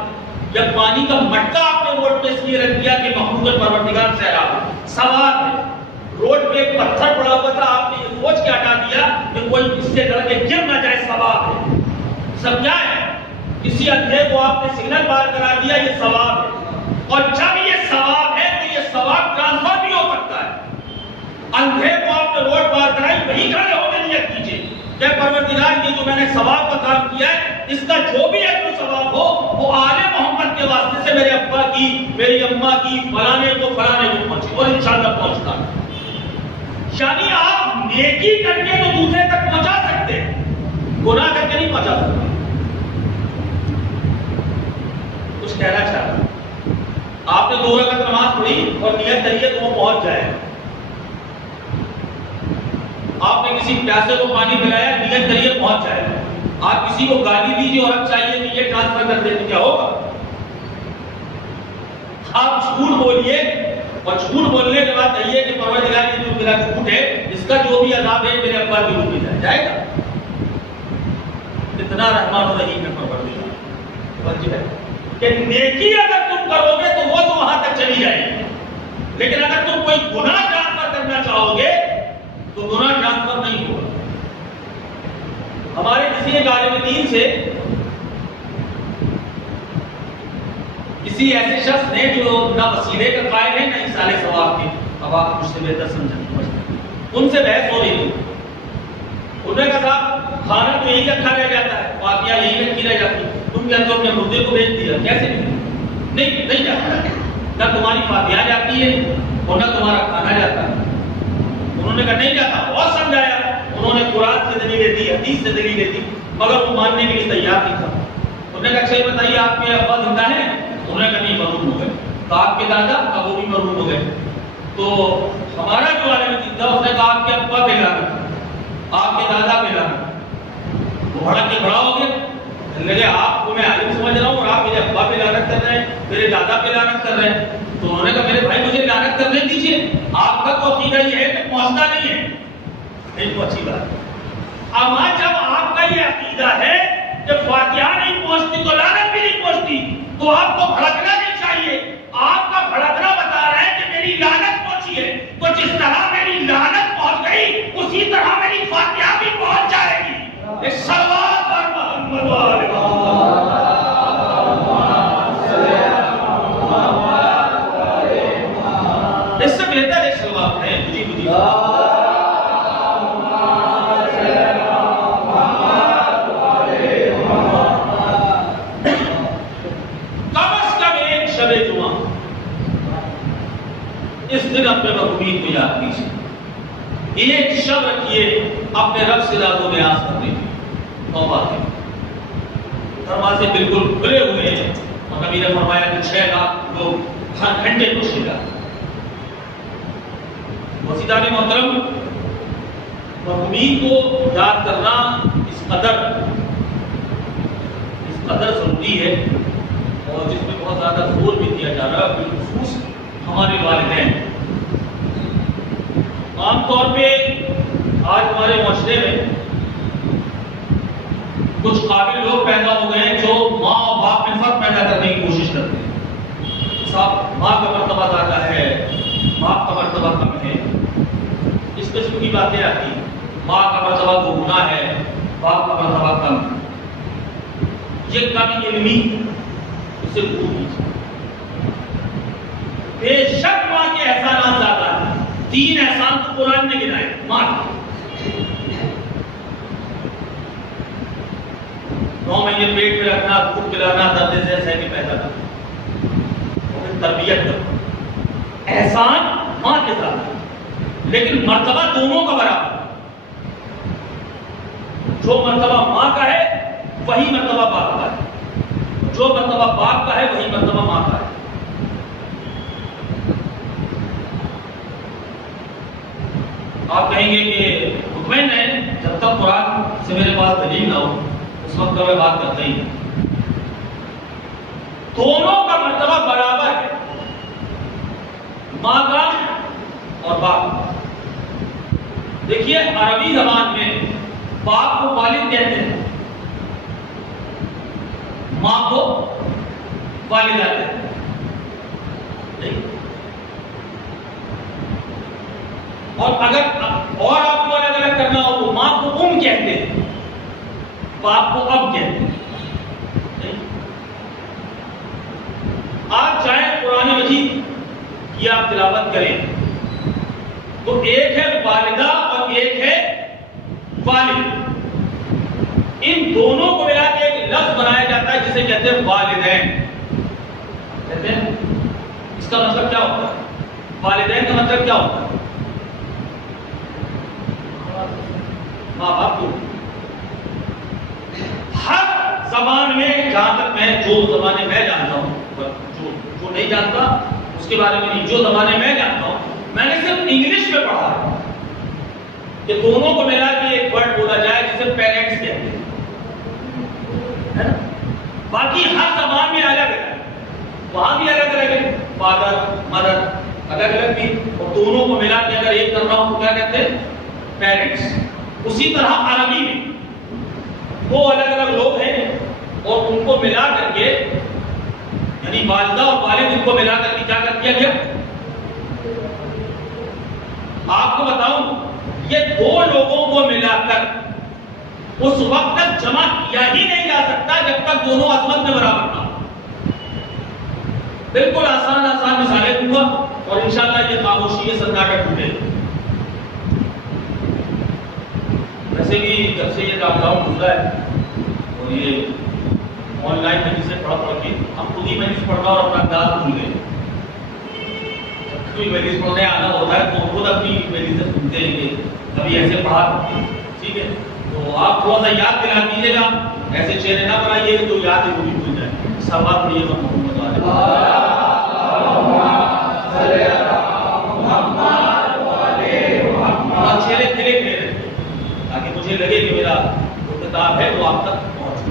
جب پانی کا مٹکا آپ نے روڈ پہ اس لیے رکھ دیا کہ مخلوق پروردگار سیراب ہے، ثواب ہے۔ روڈ پہ ایک پتھر پڑا ہوا تھا، آپ نے یہ سوچ کے ہٹا دیا کہ کوئی اس سے لڑ کے گر نہ جائے، ثواب ہے۔ سمجھا ہے؟ کسی اندھے کو آپ نے سگنل پار کرا دیا یہ ثواب ہے، اور جب یہ ثواب ہے تو یہ ثواب ٹرانسفر بھی ہو سکتا ہے۔ اندھے کو آپ نے روڈ پار کرائی، وہیں کھڑے ہونے نیت کیجیے کہ پروردگار یہ جو میں نے ثواب کا کام کیا ہے اس کا جو بھی اجر و ثواب ہو وہ آل محمد کے واسطے سے میرے ابا کی، میری اماں کی، فلانے کو پہنچے، اور انشاءاللہ پہنچتا ہے۔ یعنی آپ نیکی کر کے تو دوسرے تک پہنچا سکتے ہیں، گناہ کر کے نہیں پہنچا سکتے۔ کچھ کہنا چاہ رہا ہوں، آپ نے 2 رکعت نماز پڑھی اور نیت کریے تو وہ پہنچ جائے۔ آپ نے کسی پیاسے کو پانی پلایا، نیت کریے پہنچ جائے۔ آپ کسی کو گالی دیجیے اور اب چاہیے کہ یہ ٹرانسفر کر دیں تو کیا ہوگا؟ آپ جھوٹ بولیے اور جھوٹ بولنے کے بعد کہیے کہ پروردگار یہ جو میرا جھوٹ ہے اس کا جو بھی عذاب ہے میرے ابا کی روح میں جائے گا۔ اتنا رحمان و رحیم ہے پروردگار، توجہ ہے کہ نیکی اگر تم کرو گے تو وہ تو وہاں تک چلی جائے گی، لیکن اگر تم کوئی گناہ ٹرانسفر کرنا چاہو گے تو گناہ ٹرانسفر نہیں ہوگا۔ ہمارے کسی ایک عالم دین سے کسی ایسے شخص نے جو نہ وسیلے کا قائل ہے نہ ایصال ثواب کے، اب آپ مجھ سے بہتر سمجھیں، ان سے بحث ہو رہی تھی۔ انہوں نے کہا صاحب کھانا تو یہی رکھا رہ جاتا ہے، فاتحہ یہی رکھی رہ جاتی ہے، تم کہتے ہو کہ مردے کو بھیج دیا، کیسے نہیں جاتا، نہ تمہاری فاتحہ جاتی ہے اور نہ تمہارا کھانا جاتا ہے۔ انہوں نے کہا نہیں جاتا، بہت سمجھایا، انہوں نے قرآن سے دلیلیں دی، حدیث سے دلیلیں دی، مگر وہ ماننے کے لیے تیار نہیں تھا۔ انہوں نے کہا اچھا یہ بتائیے آپ کے ابا زندہ ہیں؟ انہوں نے کہا نہیں، مرحوم ہو گئے۔ تو آپ کے دادا؟ اب وہ بھی مرحوم ہو گئے۔ تو ہمارا جو عالم دین تھا اس نے کہا آپ کے ابا پہ لعنت، آپ کے دادا پہ لعنت۔ وہ بھڑک کے کھڑا ہو گیا، لگے آپ کو میں عالم سمجھ رہا ہوں اور آپ میرے ابا پہ لعنت کر رہے ہیں، میرے دادا پہ لعنت کر رہے ہیں۔ تو انہوں نے کہا میرے بھائی مجھے لعنت کرنے دیجیے، آپ کا تو عقیدہ یہ ہے کہ پہنچتا نہیں ہے، نہیں تو اچھی بات ہے۔ اما جب آپ کا یہ عقیدہ ہے کہ فاتحہ نہیں پہنچتی تو لعنت بھی نہیں پہنچتی، تو آپ کو بھڑکنا نہیں چاہیے۔ آپ کا بھڑکنا بتا رہا ہے کہ میری لعنت پہنچی ہے، تو جس طرح میری لعنت پہنچ گئی اسی طرح میری فاتحہ بھی پہنچ جائے گی۔ ایک صلوات پر محمد و آل محمد۔ اس سے بہتر ایک صلوات ہے، مجھے اس دن اپنے محبوبین کو یاد کیجیے، ایک شب رکھیے اپنے رب سے راز و نیاز کرنے کی، توبہ کریں۔ دروازے بالکل کھلے ہوئے ہیں اور نبی نے فرمایا کہ 6 لاکھ لوگ ہر گھنٹے کو شیرا۔ وسیدان محترم، محبوبین کو یاد کرنا اس قدر ضروری ہے اور جس میں بہت زیادہ زور بھی دیا جا رہا ہے، بالخصوص ہمارے والدین. عام طور پہ آج ہمارے معاشرے میں کچھ قابل لوگ پیدا ہو گئے ہیں جو ماں اور باپ میں فرق پیدا کرنے کی کوشش کرتے ہیں. صاحب ماں کا مرتبہ زیادہ ہے، باپ کا مرتبہ کم ہے، اس قسم کی باتیں آتی ہیں. ماں کا مرتبہ تو گناہ ہے، باپ کا مرتبہ کم ہے. یہ کم علمی اسے دور کیجیے. بے شک ماں کے احسانات زیادہ ہیں. 3 احسان تو قرآن نے گنائے ماں کے. 9 مہینے پیٹ میں رکھنا، دودھ پلانا، درد سے سہنے پیدا کرنا، اور تربیت کرنا، احسان ماں کے ساتھ. لیکن مرتبہ دونوں کا برابر. جو مرتبہ ماں کا ہے وہی مرتبہ باپ کا ہے، جو مرتبہ باپ کا ہے وہی مرتبہ ماں کا ہے. آپ کہیں گے کہ مطمئن ہے جب تک قرآن سے میرے پاس دلیل نہ ہو اس وقت کا میں بات کرتا ہی نہیں. دونوں کا مرتبہ برابر ہے، ماں کا اور باپ کا. دیکھیے عربی زبان میں باپ کو والد کہتے ہیں، ماں کو والدہ کہتے ہیں. اور اگر اور آپ کو الگ الگ کرنا ہو تو ماں کو ام کہتے ہیں، باپ کو اب کہتے ہیں. آپ چاہے قرآن مجید کی آپ تلاوت کریں تو ایک ہے والدہ اور ایک ہے والد. ان دونوں کو ملا کے ایک لفظ بنایا جاتا ہے جسے کہتے ہیں والدین. کہتے ہیں اس کا مطلب کیا ہوتا ہے؟ والدین کا مطلب کیا ہوتا ہے؟ ماں باپ کو. ہر زبان میں جہاں تک میں جو زبانیں میں جانتا ہوں، جو نہیں جانتا اس کے بارے میں نہیں، جو زبانیں میں جانتا ہوں میں نے صرف انگلش میں پڑھا ہے کہ دونوں کو ملا کے ایک ورڈ بولا جائے جسے پیرنٹس کہتے ہیں. باقی ہر زبان میں الگ ہے، وہاں بھی الگ الگ ہے، فادر مدر الگ الگ بھی، اور دونوں کو ملا کے اگر ایک کر رہا ہوں تو کیا کہتے ہیں؟ پیرنٹس. اسی طرح عربی میں وہ الگ الگ لوگ ہیں اور ان کو ملا کر کے یعنی والدہ اور والد ان کو ملا کر کے کیا کر دیا گیا. آپ کو بتاؤں یہ 2 لوگوں کو ملا کر اس وقت تک جمع کیا ہی نہیں جا سکتا جب تک دونوں عظمت میں برابر نہ ہو. بالکل آسان آسان مثالیں دوں گا اور انشاءاللہ یہ خاموشی یہ سناٹا ٹوٹے. ویسے بھی جب سے یہ لاک ڈاؤن گزرا ہے اور یہ آن لائن میں جسے پڑھ کے ہم خود ہی مجلس پڑھنا اور اپنا انداز بھول گئے. جب کوئی مجلس پڑھنے آنا ہوتا ہے تو خود اپنی مجلس سے سنتے ہیں کہ کبھی ایسے پڑھا. ٹھیک ہے، تو آپ تھوڑا سا یاد دلا دیجیے گا، ایسے چہرے نہ بنائیے گا تو یاد ہی وہ بھی بھول جائے. سب بات پڑھیے گا محمد چہرے کھلے کھلے تاکہ مجھے لگے کہ میرا جو کتاب ہے وہ آپ تک پہنچے.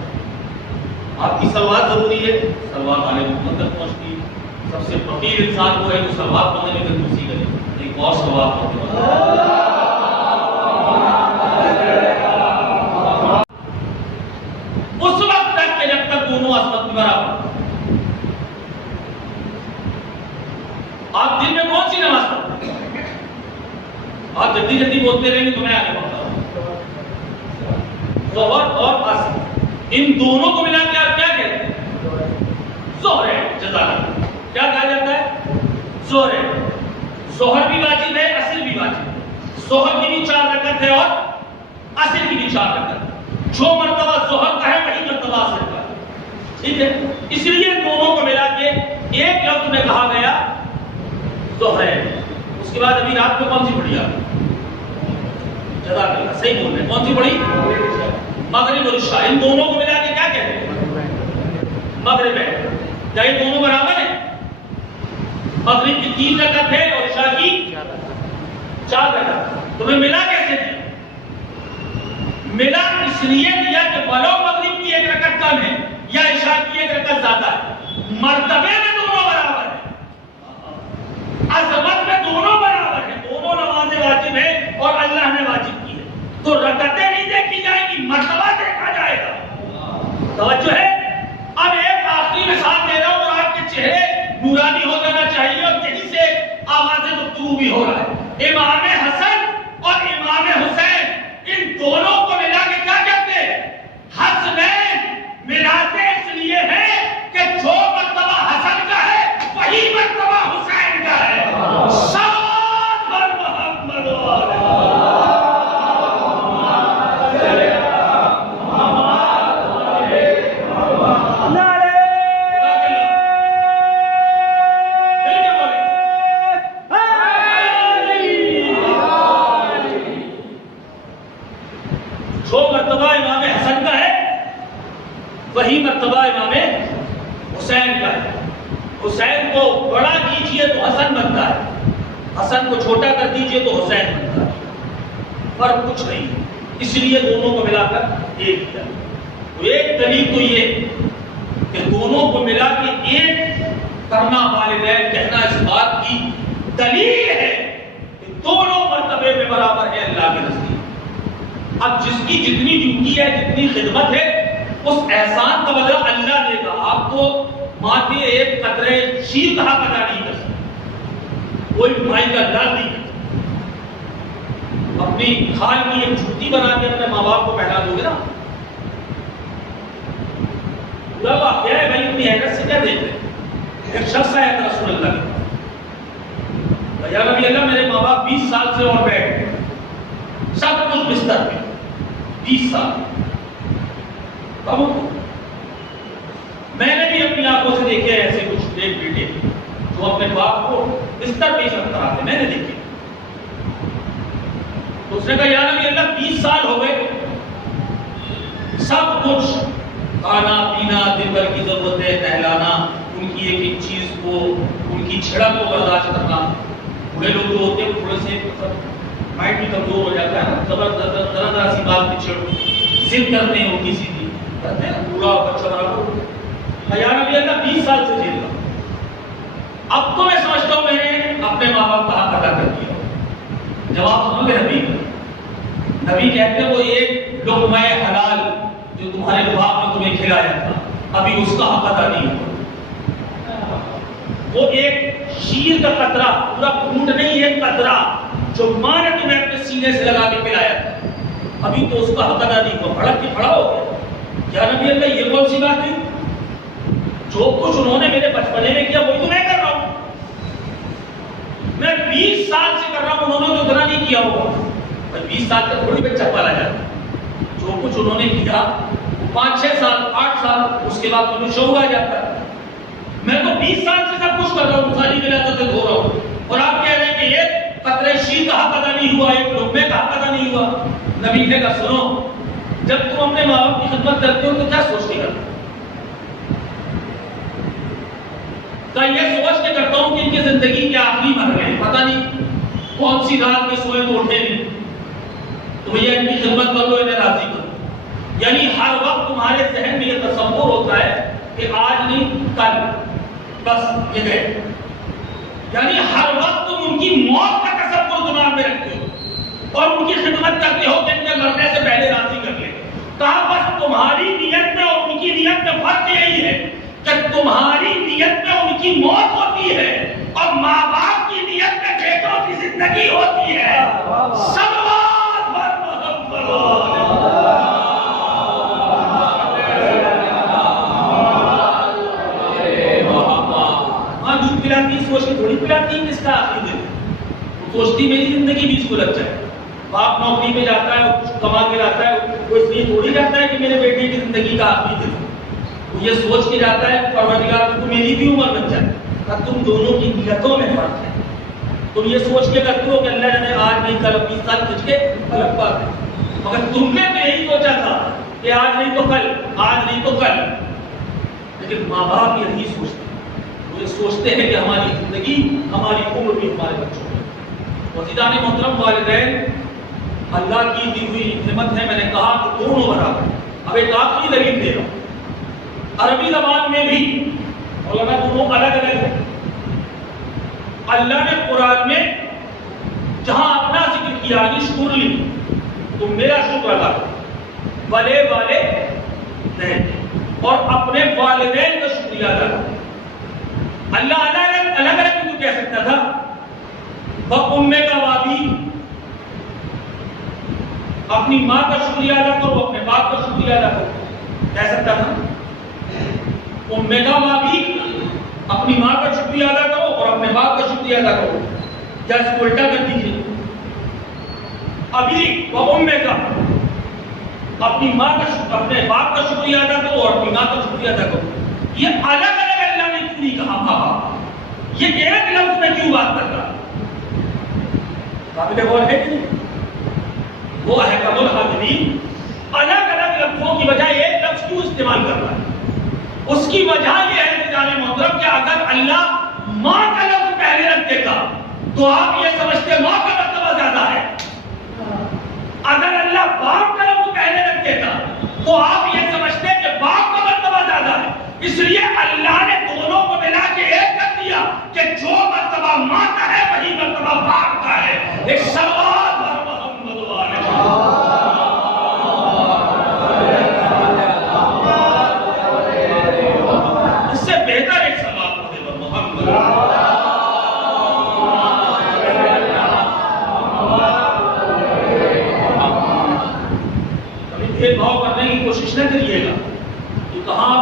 آپ کی سلوات ضروری ہے، سلوات آل محمد تک پہنچتی ہے. سب سے فقیر انسان وہ ہے جو سلوات پڑھنے میں کنجوسی کرے. ایک اور سلوات پڑھنے اس وقت تک کہ جب تک دونوں عصمت میں برابر. آپ دن میں کون سی نماز پڑھتے ہیں؟ آپ جلدی جلدی بولتے رہیں گے تو میں آگے بڑھتا ہوں. ظہر اور عصر ان دونوں کو ملا کے آپ کیا کہتے ہیں؟ ظہر ہے. جزاک کیا کہا جاتا ہے؟ ظہر ہے. ظہر بھی واجب ہے، عصر بھی واجب ہے. ظہر کی بھی 4 رکعت ہے اور عصر کی بھی 4 رکعت ہے. جو مرتبہ ظہر کا ہے وہی مرتبہ عصر کا ہے. ٹھیک ہے، اس لیے دونوں کو ملا کے ایک لفظ میں کہا گیا ظہر ہے. اس کے بعد ابھی رات میں کون سی پڑھی آپ؟ جزاک اللہ، صحیح بول رہے ہیں. کون سی پڑھی؟ مغرب اور عشاء. ان دونوں کو ملا کے کیا کہتے ہیں؟ مغرب ہے. کیا یہ دونوں برابر ہیں؟ مغرب کی 3 رکعت ہے اور عشاء کی 4 رکعت. تمہیں ملا کیسے دیا؟ ملا اس لیے دیا کہ ولو مغرب کی 1 رکعت کم ہے یا عشاء کی 1 رکعت زیادہ ہے، مرتبے میں دونوں برابر ہیں. عظمت میں دونوں برابر ہیں، دونوں نمازیں واجب ہیں اور اللہ نے واجب کی ہے، تو رکعتیں نہیں دیکھی جائیں گی، مرتبہ دیکھا جائے گا۔ توجہ ہے؟ اب ایک آخری مثال دے رہا ہوں اور آپ کے چہرے نورانی ہو جانا چاہیے اور یہیں سے آواز گفتگو بھی ہو رہا ہے۔ امام حسن اور امام حسین، ان دونوں کو ملا کے کیا کہتے ہیں؟ حسنین۔ ملاتے اس لیے ہیں کہ جو مرتبہ حسن کا ہے وہی مرتبہ حسین کا ہے۔ صلوات بر محمد وہی مرتبہ امام حسین کا ہے۔ حسین کو بڑا کیجئے تو حسن بنتا ہے، حسن کو چھوٹا کر دیجئے تو حسین بنتا ہے، فرق کچھ نہیں، اس لیے دونوں کو ملا کر ایک کیا۔ ایک دلیل تو یہ کہ دونوں کو ملا کے ایک کرنا والدین کہنا اس بات کی دلیل ہے کہ دونوں مرتبے میں برابر ہے اللہ کے نزدیک۔ اب جس کی جتنی ڈیوٹی ہے، جتنی خدمت ہے، اس احسان کا بدلہ اللہ دے گا۔ آپ کو ماں ایک قطرے شیر کا حق ادا نہیں کر سکتے، کوئی بھائی کا درد نہیں کر سکتے۔ اپنی کھال کی ایک چھٹی بنا کے اپنے ماں باپ کو پہنا دو گے نا، پورا واقعہ ہے بھائی، اپنی حیرت سے کیا دیکھ رہے ہیں؟ ایک شخص آیا تھا رسول اللہ کے، یا نبی اللہ میرے ماں باپ 20 سال سے اور بیٹھ گئے، سب کچھ بستر پہ، 20 سال میں نے بھی اپنی آنکھوں سے دیکھے ایسے کچھ ایک بیٹے جو اپنے باپ کو بستر پہ سب کرا تھے، میں نے دیکھے۔ تو اس نے کہا یا نبی اللہ 20 سال ہو گئے، سب کچھ کھانا پینا، دن بھر کی ضرورتیں، نہلانا، ان کی ایک ایک چیز کو، ان کی چھڑک کو برداشت کرنا۔ بڑے لوگ جو ہوتے ہیں تھوڑے سے مائنڈ بھی کمزور ہو جاتا ہے نا، ذرا سی بات پہ ضد کرتے ہیں، وہ کسی کی کرتے ہیں، پورا بچہ برابر۔ یا نبی اللہ 20 سال سے جیل رہا، اب تو میں سمجھتا ہوں میں نے اپنے ماں باپ کا حق ادا کر دیا۔ جواب سنو گے نبی؟ نبی کہتے ہیں وہ ایک لقمہ حلال جو تمہارے باپ نے تمہیں کھلایا تھا، ابھی اس کا حق ادا نہیں ہوا۔ وہ ایک شیر کا قطرہ، پورا گھونٹ نہیں، ایک قطرہ جو ماں نے تمہیں اپنے سینے سے لگا کے پلایا تھا، ابھی تو اس کا حق ادا نہیں ہوا۔ بھڑک کے کھڑا ہو گیا، یا نبی اللہ یہ کون سی بات ہے؟ جو کچھ انہوں نے میرے بچپنے میں کیا وہی تو میں کر رہا ہوں، میں 20 سال سے کر رہا ہوں، انہوں نے تو اتنا نہیں کیا ہوگا۔ 20 سال تک تھوڑی بچہ پالا جاتا، جو کچھ انہوں نے کیا 5-6 سال 8 سال اس کے بعد انہیں شوق آ جاتا ہے۔ میں تو 20 سال سے سب کچھ کر رہا ہوں، ساری وراثت دھو رہا ہوں، اور آپ کہہ رہے ہیں کہ ایک قطرے شیر کا حق ادا نہیں ہوا، ایک لقمے کا حق ادا نہیں ہوا۔ نبی نے کہا سنو، جب تم اپنے ماں باپ کی خدمت کرتے ہو تو کیا سوچ کے کرتے ہو؟ تو یہ سوچ کے کرتا ہوں کہ ان کی زندگی کے آخری مرحلے ہیں، پتہ نہیں کون سی رات میں سوئے تو اٹھے نہیں، تو بھیا ان کی خدمت کرو، انہیں راضی کرو۔ یعنی ہر وقت تمہارے ذہن میں یہ تصور ہوتا ہے کہ آج نہیں کل، بس یہ گئے۔ یعنی ہر وقت تم ان کی موت کا تصور دماغ میں رکھتے ہو اور ان کی خدمت کرتے ہو کہ ان کے مرنے سے پہلے راضی کر لیں۔ کہا بس تمہاری نیت میں اور ان کی نیت میں فرق یہی ہے کہ تمہاری نیت میں ان کی موت ہوتی ہے اور ماں باپ کی نیت میں بیٹوں کی زندگی ہوتی ہے۔ صلوات بر محمد۔ دودھ پلاتی سوچ کے تھوڑی پلاتی کس کا آخری دن، سوچتی میری زندگی بھی اس کو لگ جائے۔ باپ نوکری پہ جاتا ہے، کچھ کما کے لاتا ہے، وہ اس لیے تھوڑی جاتا ہے کہ میرے بیٹے کی زندگی کا آخری دن، وہ یہ سوچ کے جاتا ہے پروردگار تو میری بھی عمر بن جائے۔ تم دونوں کی نیتوں میں فرق ہے، تم یہ سوچ کے کرتے ہو کہ اللہ نے آج نہیں کل 20 سال کھچ کے الگ بات ہے، مگر تم نے تو یہی سوچا تھا کہ آج نہیں تو کل، آج نہیں تو کل۔ لیکن ماں باپ یہ نہیں سوچتے، وہ یہ سوچتے ہیں کہ ہماری زندگی، ہماری عمر بھی ہمارے بچوں میں۔ وزیران محترم، والدین اللہ کی دی ہوئی نعمت ہے، میں نے کہا کہ دونوں برابر ہیں۔ اب ایک آخری دلیل دے رہا ہوں، عربی زبان میں بھی علماء دونوں الگ الگ ہیں۔ اللہ نے قرآن میں جہاں اپنا ذکر کیا اشکر لی، تم میرا شکر ادا کرو، بلے والے نہیں، اور اپنے والدین کا شکریہ ادا کرو۔ اللہ الگ الگ کیوں کہہ سکتا تھا بَأُمِّكَ وَأَبِيكَ، اپنی ماں کا شکریہ ادا کرو، اپنے باپ کا شکریہ ادا کرو، کہہ سکتا تھا اُمِّكَ وَأَبِيكَ، اپنی ماں کا شکریہ ادا کرو اور اپنے باپ کا شکریہ ادا کرو، کیا اس کو الٹا کر دیجیے؟ ابھی وَأُمِّكَ، اپنی ماں کا اپنے باپ کا شکریہ ادا کرو اور اپنی ماں کا شکریہ ادا کرو۔ یہ الگ الگ اللہ نے کیوں نہیں کہا ماں باپ؟ یہ ایک لفظ میں کیوں بات کر رہا؟ قابل غور ہے کہ نہیں؟ وہ احکم الحاکمین الگ الگ لفظوں کی بجائے ایک لفظ کیوں استعمال کر رہا ہے؟ اس کی وجہ یہ ہے کہ جان محترم کہ اگر اللہ ماں کا لفظ پہلے رکھ دیتا تو آپ یہ سمجھتے ماں کا مرتبہ زیادہ ہے، اگر اللہ باپ کا لفظ پہلے رکھ دیتا تو آپ یہ سمجھتے کہ باپ کا مرتبہ زیادہ ہے۔ اس لیے اللہ نے دونوں کو ملا کے ایک کر دیا کہ جو مرتبہ ماں کا ہے وہی مرتبہ باپ کا ہے۔ ایک سوال محمد اس سے بہتر ایک سوال محمد بھید بھاؤ کرنے کی کوشش نہ کریے گا تو کہاں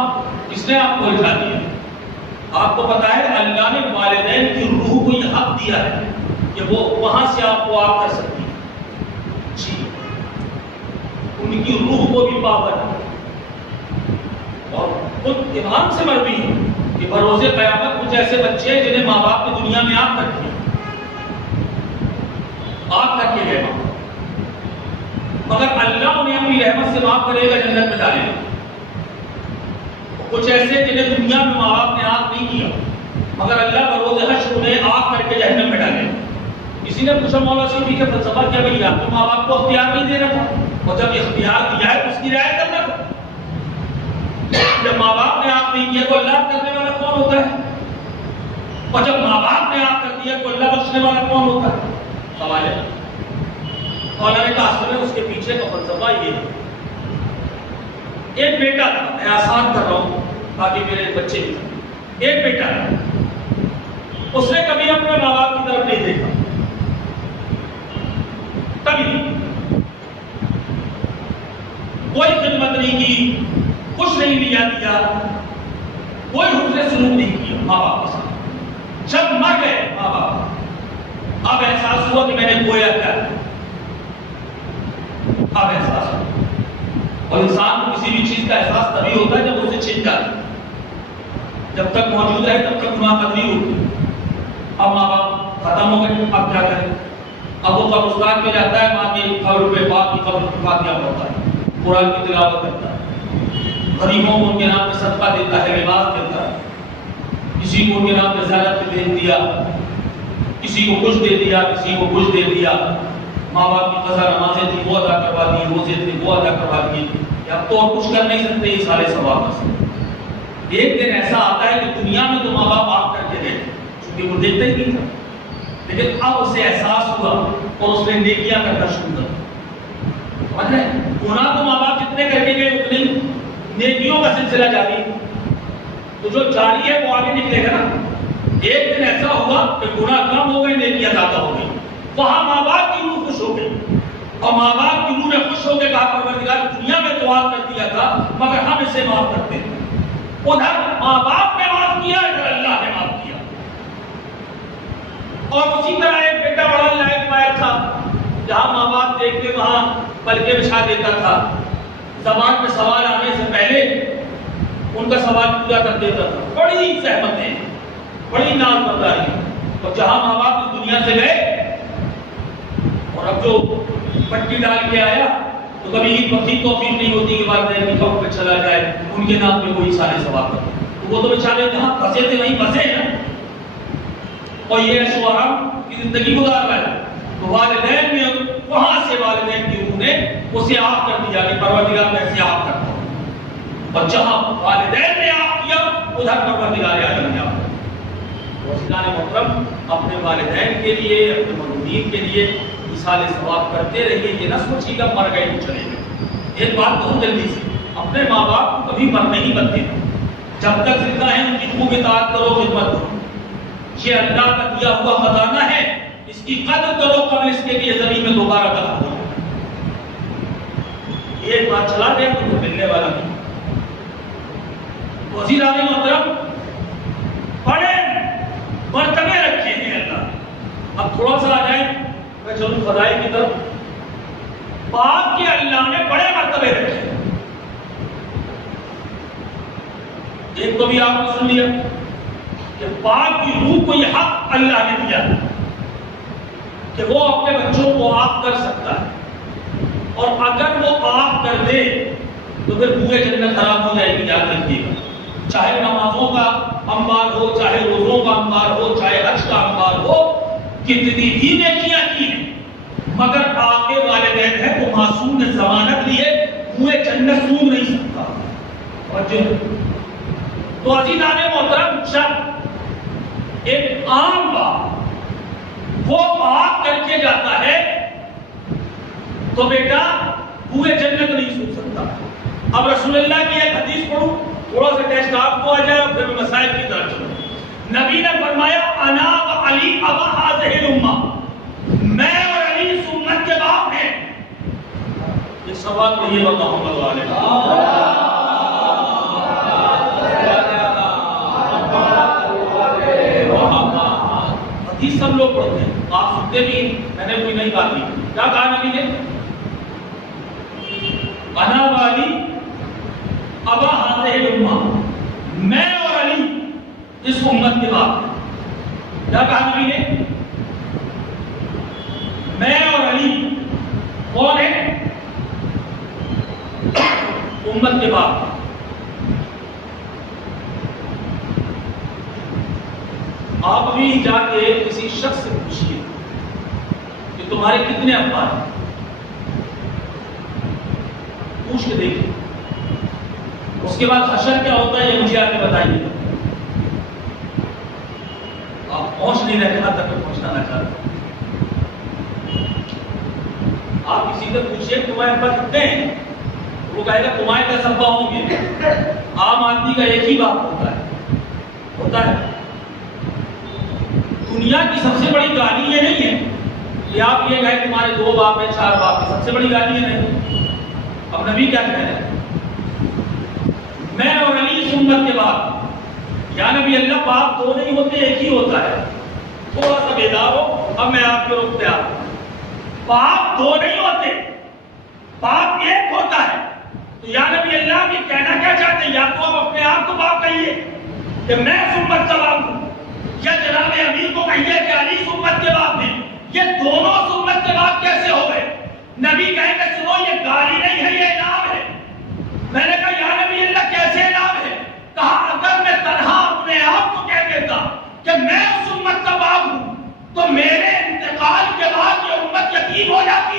کس نے آپ کو الجھا دیا؟ آپ کو پتا ہے اللہ نے والدین کی روح کو یہ حق دیا ہے کہ وہ وہاں سے آپ کو آپ کر سکتی ہے، جی ان کی روح کو بھی پابند ہے، اور خود امام سے مروی ہے کہ بروز قیامت کچھ ایسے بچے ہیں جنہیں ماں باپ نے دنیا میں آپ کر کے گئے ماں، مگر اللہ انہیں اپنی رحمت سے معاف کرے گا، جنت میں ڈالے گا۔ کچھ ایسے جنہیں دنیا میں ماں باپ نے آگ نہیں کیا مگر اللہ بروز حشر انہیں آگ کر کے جہنم میں ڈالے گا۔ کسی نے پوچھا مولا صوفی کا فلسفہ کیا بھئی آپ تو ماں باپ کو اختیار نہیں دے رہا تھا، اور جب اختیار دیا ہے تو اس کی رعایت کرنا تھا۔ جب ماں باپ نے آپ نہیں کیا تو اللہ کرنے والا کون ہوتا ہے؟ اور جب ماں باپ نے آپ کر دیا تو اللہ بخشنے والا کون ہوتا ہے؟ سوال ہے۔ مولا نے کہا اصل میں اس کے پیچھے کا فلسفہ یہ ہے، ایک بیٹا تھا، میں آسان کر رہا ہوں تاکہ میرے بچے بھی، ایک بیٹا تھا، اس نے کبھی اپنے ماں باپ کی طرف نہیں دیکھا، کبھی کوئی خدمت نہیں کی، کچھ نہیں لیا دیا، کوئی حسن سلوک نہیں کیا ماں باپ کے ساتھ۔ جب مر گئے ماں باپ اب احساس ہوا کہ میں نے گویا کیا، اب احساس ہوا، اور انسان کو کسی بھی چیز کا احساس تبھی ہوتا ہے جب اسے چھن جاتا ہے، جب تک موجود ہے تب تک گناہ قدری ہوتی ہے۔ اب ماں باپ ختم ہو گئے، اب کیا کریں؟ اب وہ قبرستان پہ جاتا ہے، ماں کی قبر پہ باپ کی قبر پہ فاتحہ پڑھتا ہے، قرآن کی تلاوت کرتا ہے، غریبوں کو ان کے نام پہ صدقہ دیتا ہے، لباس دیتا ہے، کسی کو ان کے نام پہ زیارت پہ بھیج دیا، کسی کو کچھ دے دیا، کسی کو کچھ دے دیا، ماں باپ کی قضا نمازیں تھی وہ ادا کروا دی، روزے تھے وہ ادا کروا دیے، اب تو اور کچھ کر نہیں سکتے یہ سارے ثواب سے۔ ایک دن ایسا آتا ہے کہ دنیا میں تو ماں باپ آپ کر کے دیکھتے چونکہ وہ دیکھتے ہی نہیں تھا، لیکن اب اسے احساس ہوا اور اس نے نیکیاں کرنا شروع کر دی۔ سمجھ رہے ہیں؟ گناہ تو ماں باپ جتنے کر کے گئے اتنے نیکیوں کا سلسلہ جاری، تو جو جاری ہے وہ آگے نکلے گا نا۔ ایک دن ایسا ہوا کہ گناہ کم ہو گئے، نیکیاں زیادہ ہو گئی، وہاں ماں باپ کی روح خوش ہو گئی، اور ماں باپ کی روح نے خوش ہو کے کہا پروردگار دنیا میں تو آپ کر دیا تھا مگر ہم اسے معاف کرتے ہیں۔ ادھر ماں باپ نے معاف کیا، ادھر اللہ نے معاف کیا۔ اور اسی طرح ایک بیٹا بڑا لائق پایا تھا، جہاں ماں باپ دیکھتے وہاں پلکیں بچھا دیتا تھا، زبان پہ سوال آنے سے پہلے ان کا سوال پورا کر دیتا تھا، بڑی زحمتیں، بڑی ناز برداری۔ اور جہاں ماں باپ اس دنیا سے گئے اور اب جو پٹی ڈال کے آیا تو کبھی عید وقتی توفیق نہیں ہوتی کہ والدین کی قبر پہ چلا جائے، ان کے نام پہ کوئی سارے ثواب کرتے، تو وہ تو بیچارے جہاں پھنسے تھے وہیں پھنسے ہیں، اور یہ ایسو آرام کی زندگی گزار رہا ہے۔ تو والدین نے وہاں سے والدین کی روح نے اسے آپ کر دیا کہ پروردگار میں اسے آپ کرتا ہوں، اور جہاں والدین نے آپ کیا ادھر پروردگار عالم نے آپ کیا۔ عزیزان محترم اپنے والدین کے لیے، اپنے مرحومین کے لیے ایصال ثواب کرتے رہیے. یہ نہ سوچیے گا مر گئے تو چلے گئے. ایک بات بہت جلدی سے، اپنے ماں باپ کو کبھی مرنے نہیں بنتے. جب تک زندہ ہیں ان کی خوب اطاعت کرو، خدمت کرو. یہ اللہ کا دیا ہوا خزانہ ہے، اس کی قدر کرو قبل اس کے کہ یہ زمین میں دوبارہ دفن ہو. ایک بار چلا گیا تو ملنے والا نہیں. وزیران محترم بڑے مرتبے رکھے ہیں اللہ. اب تھوڑا سا آ جائیں میں چلوں فضائل کی طرف. باپ کے اللہ نے بڑے مرتبے رکھے. ایک تو بھی آپ نے سن لیا کہ باپ کی روح کو یہ حق اللہ نے دیا کہ وہ اپنے بچوں کو آپ کر سکتا ہے، اور اگر وہ آپ کر دے تو پھر بوئے جنت خراب ہو جائے گی. یاد رکھیے گا، چاہے نمازوں کا انبار ہو، چاہے روزوں کا انبار ہو، چاہے حج کا انبار ہو، کتنی بھی نیکیاں کی ہیں مگر آپ کے والدین ہیں تو معصوم نے ضمانت لی ہے، بوئے جنت سونگ نہیں سکتا. اور تو عزیزان محترم جب ایک عام باپ وہ آپ کر کے جاتا ہے تو بیٹا بوئے جنت نہیں سن سکتا. اب رسول اللہ کی ایک حدیث پڑھوں، تھوڑا سا ٹیسٹ آپ کو آ جائے اور پھر میں مسائل کی طرف چلوں. نبی نے فرمایا انا و علی ابا ہذہ الامہ، میں اور علی اس امت کے باپ ہیں. یہ سوال تو یہ بتا محمد والے حدیث سب لوگ پڑھتے ہیں، آپ سنتے بھی. میں نے کوئی نہیں بات کی. کیا کہا نبی نے؟ انا و علی ابا ہذہ الامہ، میں اور علی اس امت کے باپ ہیں. کیا کہا نبی نے؟ میں اور علی کون ہے؟ امت کے باپ. آپ بھی جا کے کسی شخص سے پوچھیے کہ تمہارے کتنے ابا ہیں، پوچھ کے دیکھیں. اس کے بعد حشر کیا ہوتا ہے یہ مجھے آ کے بتائیے. آپ پہنچ نہیں رہے کہاں تک میں پہنچنا نہ چاہتا. آپ کسی سے پوچھئے تمہارے ابا کتنے ہیں، وہ کہے گا تمہارے کا ابا ہوں گے. عام آدمی کا ایک ہی باپ ہوتا ہے. دنیا کی سب سے بڑی گالی یہ نہیں ہے کہ آپ یہ کہیں تمہارے 2 باپ ہیں 4 باپ ہیں. سب سے بڑی گالی یہ نہیں. اب نبی کیا کہہ رہے ہیں؟ میں اور علی اس امت کے باپ. یا نبی اللہ باپ 2 نہیں ہوتے، ایک ہی ہوتا ہے. تھوڑا سا بیدار ہو. اب میں آپ کے رخ پہ آتا ہوں. باپ 2 نہیں ہوتے، باپ ایک ہوتا ہے. تو یا نبی اللہ یہ کہنا کیا چاہتے ہیں؟ یا تو آپ اپنے آپ کو باپ کہیے کہ میں اس امت کا باپ ہوں، یا جناب امیر کو کہیے کہ علی اس امت کے باپ ہیں. یہ دونوں اس امت کے باپ کیسے ہو گئے؟ نبی کہیں کہ سنو یہ گالی نہیں ہے، یہ انعام ہے. میں نے کہا یا نبی اللہ کیسے انعام ہے؟ کہا اگر میں تنہا اپنے آپ کو کہہ دیتا کہ میں اس امت کا باپ ہوں تو میرے انتقال کے بعد یہ امت یتیم ہو جاتی.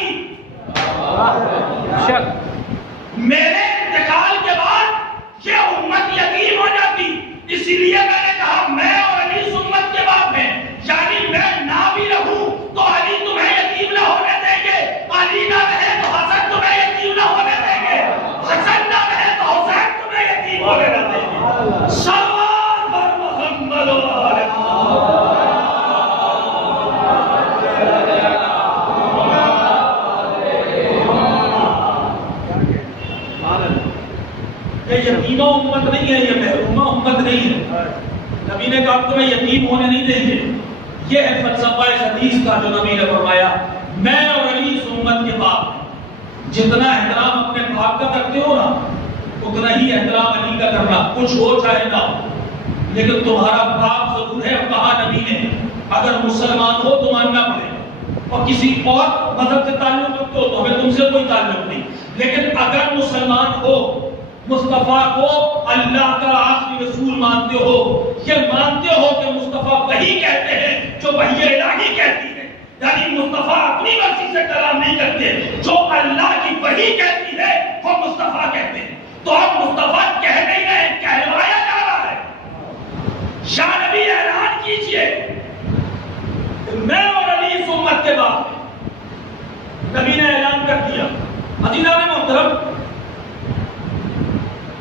میرے انتقال کے بعد یہ امت یتیم ہو جاتی. اسی لیے میں نے کہا میں اور علی اس امت کے باپ ہیں. یعنی میں نہ بھی رہوں تو علی تمہیں یتیم نہ ہونے دیں گے، علی نہ رہے تو حسن تمہیں یتیم نہ ہونے دیں گے، حسن نہ رہے تو حسین تمہیں یتیم ہونے نہ دیں گے. صلوات بر محمد و آل یہ یتیمہ امت نہیں ہے، یہ محرومہ امت نہیں ہے. نبی نے کہا تمہیں یتیم ہونے نہیں دیں گے. یہ ہے فلسفہ اس حدیث کا جو نبی نے فرمایا میں اور علی اس امت کے باپ. جتنا احترام اپنے باپ کا کرتے ہو نا اتنا ہی احترام علی کا کرنا، کچھ ہو چاہے نہ ہو. لیکن تمہارا باپ ضرور ہے. کہا نبی نے اگر مسلمان ہو تو ماننا پڑے گا، اور کسی اور مذہب سے تعلق رکھتے ہو تو ہمیں تم سے کوئی تعلق نہیں. لیکن اگر مسلمان ہو، مصطفیٰ کو اللہ کا آخری رسول مانتے ہو، یہ مانتے ہو کہ مصطفیٰ وہی کہتے ہیں جو وحی الہی کہتی ہے، یعنی مصطفیٰ اپنی مرضی سے کلام نہیں کرتے، جو اللہ کی وحی کہتی ہے وہ مصطفیٰ کہتے ہیں. تو اب مصطفیٰ کہہ نہیں رہے، کہلوایا جا رہا ہے. یا نبی اعلان کیجئے کے بعد نبی نے اعلان کر دیا عزیزان محترم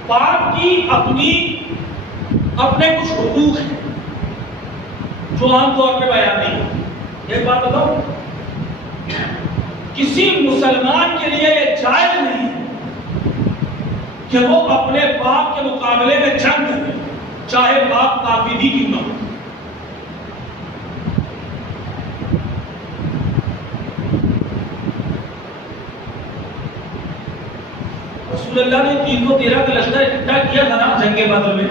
باپ کی اپنے کچھ حقوق ہیں جو عام طور پہ بیان نہیں ہوتے. ایک بات بتاؤ کسی مسلمان کے لیے یہ جائز نہیں کہ وہ اپنے باپ کے مقابلے میں جنگ کرے چاہے باپ کافی بھی کیوں نہ ہو. رسول اللہ نے 313 کا لشکر اکٹھا کیا تھا نا جنگ بدر میں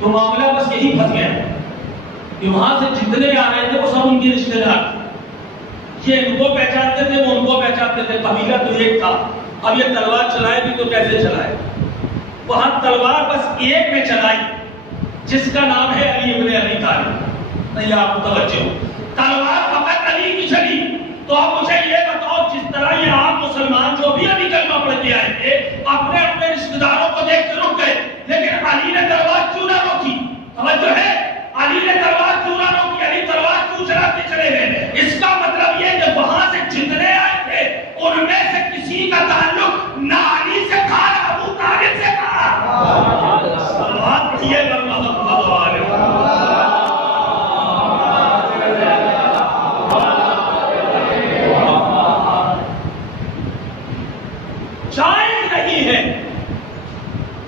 تو معاملہ بس یہی پھنس گیا کہ وہاں سے جتنے آ رہے تھے وہ سب ان کے رشتے دار تھے. یہ ان کو پہچانتے تھے وہ ان کو پہچانتے تھے. قبیلہ تو ایک تھا. اب یہ تلوار چلائے بھی تو کیسے چلائے؟ وہاں تلوار بس ایک میں چلائی جس کا نام ہے علی ابن ابی طالب. نہیں آپ متوجہ ہو تلوار فقط علی کی چلی. تو اب مجھے یہ بتاؤ جس طرح یہ عام مسلمان جو بھی ابھی کلمہ پڑھ کے آئے تھے اپنے اپنے رشتہ داروں کو دیکھ کے رک گئے لیکن علی نے تلوار کیوں نہ روکی؟ توجہ ہے علی نے تلوار کیوں نہ روکی؟ علی تلوار کیوں چلاتے چلے گئے؟ اس کا مطلب یہ کہ وہاں سے جتنے آئے تھے ان میں سے کسی کا تعلق نہ علی سے تھا نہ ابو طالب سے تھا. تلوار پڑھیے گا محمد علیہ جائز نہیں ہے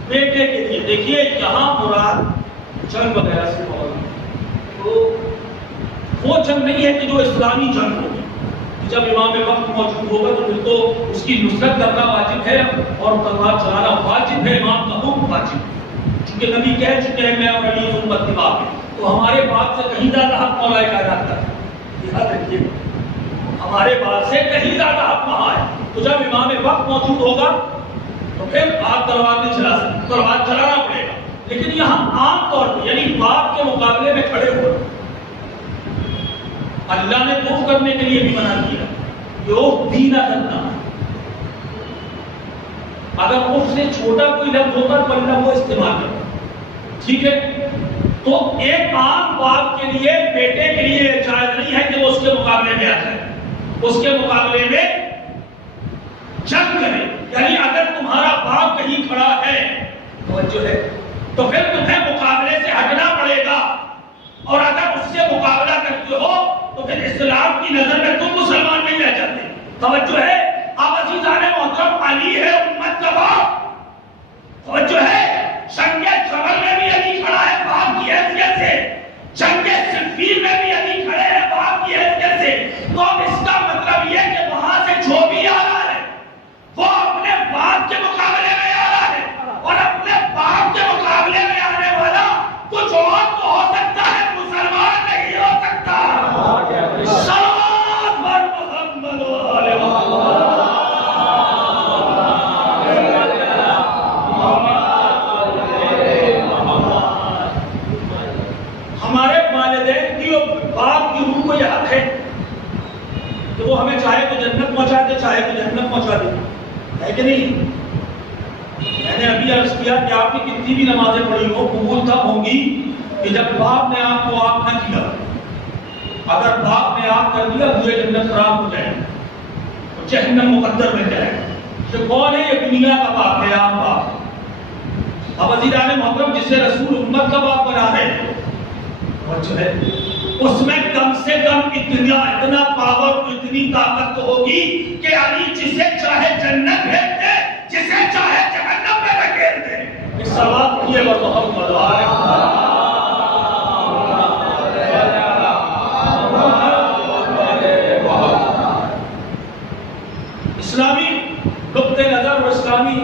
بیٹے کے لیے. دیکھیے یہاں مراد جنگ وغیرہ سے تو وہ جنگ نہیں ہے کہ جو اسلامی جنگ ہوگی. جب امام وقت موجود ہوگا تو پھر تو اس کی نصرت کرنا واجب ہے اور تلوار چلانا واجب ہے. امام کا حکم واجب ہے چونکہ نبی کہہ چکے ہیں میں اور علی امت اتباع میں. تو ہمارے بات سے کہیں زیادہ حق مولا کائنات کا ہے. یاد رکھیے ہمارے بات سے کہیں زیادہ حق وہاں ہے. تو جب امام وقت موجود ہوگا تو پھر آپ تلوار نہیں چلا سکتے. تلوار چلانا پڑے گا. لیکن یہاں عام طور پہ یعنی باپ کے مقابلے میں کھڑے ہوئے اللہ نے اف کرنے کے لیے بھی منع کیا کہ اف بھی نہ کرنا. اگر اف سے چھوٹا کوئی لفظ ہوتا تو اللہ وہ استعمال کرتا. ٹھیک ہے تو ایک عام باپ کے لیے بیٹے کے لیے جائز نہیں ہے کہ وہ اس کے مقابلے میں آ جائے اس کے مقابلے میں جنگ کرے. یعنی اگر تمہارا باپ کہیں کھڑا ہے توجہ ہے تو پھر تمہیں مقابلے سے ہٹنا پڑے گا اور اگر اس سے مقابلہ کرتے ہو تو پھر اسلام کی نظر میں تم مسلمان نہیں رہ جاتے. توجہ ہے اب عزیزان محترم علی ہے امت کا باپ. توجہ ہے جنگ جمل میں بھی علی کھڑا ہے باپ کی حیثیت سے. جنگ صفین میں بھی علی کھڑے ہیں باپ کی حیثیت سے. تو اب اس کا مطلب یہ کہ وہاں سے جو بھی آ رہا ہے وہ اپنے باپ کے مقابلے میں آ رہا ہے اور اپنے باپ کے مقابلے میں آنے والا کچھ اور تو ہو سکتا ہے مسلمان نہیں ہو سکتا. صلوات بر محمد علیہ ہمارے والدین کی اور باپ کی روح کو یہ حق ہے کہ وہ ہمیں چاہے تو جنت پہنچا دے چاہے تو جہنم پہنچا دے. ہے کہ نہیں؟ میں نے ابھی عرض کیا کہ آپ کی کتنی بھی نمازیں پڑھی ہو قبول تب ہوں گی کہ جب باپ نے آپ کو آپ نہ کیا. اگر باپ نے آپ کر دیا پورے جنت خراب ہو جائے تو جہنم مقدر میں جائے. کہ کون ہے یہ دنیا کا باپ ہے آپ باپ. اب عزیزان محترم جسے رسول امت کا باپ بنا ہے جو ہے اس میں کم سے کم اتنا پاور اتنی طاقت تو ہوگی کہ علی جسے چاہے جنت بھیج دے جسے چاہے جہنم میں دھکیل دے. اس سوال کیے اور محمد اسلامی نقطۂ نظر اور اسلامی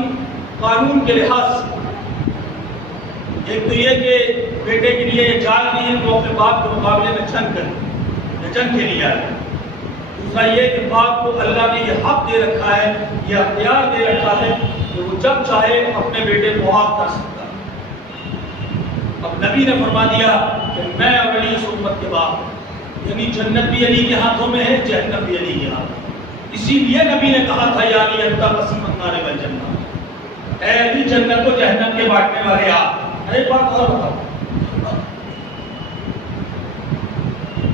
قانون کے لحاظ سے ایک تو یہ کہ بیٹے کے لیے یہ جائز نہیں ہے کہ وہ اپنے باپ کے مقابلے میں جنگ کرے یا جنگ کے لیے آئے. دوسرا یہ کہ باپ کو اللہ نے یہ حق دے رکھا ہے یہ اختیار دے رکھا ہے کہ وہ جب چاہے اپنے بیٹے کو معاف کر سکتا ہے. اب نبی نے فرما دیا کہ میں اور علی اس امت کے باپ یعنی جنت بھی علی کے ہاتھوں میں ہے جہنم بھی علی کے ہاتھوں. اسی لیے نبی نے کہا تھا یا علی انت قسم النار والجنہ اے علی جنت و جہنم کے بانٹنے والے آپ. ایک بات اور بتاؤ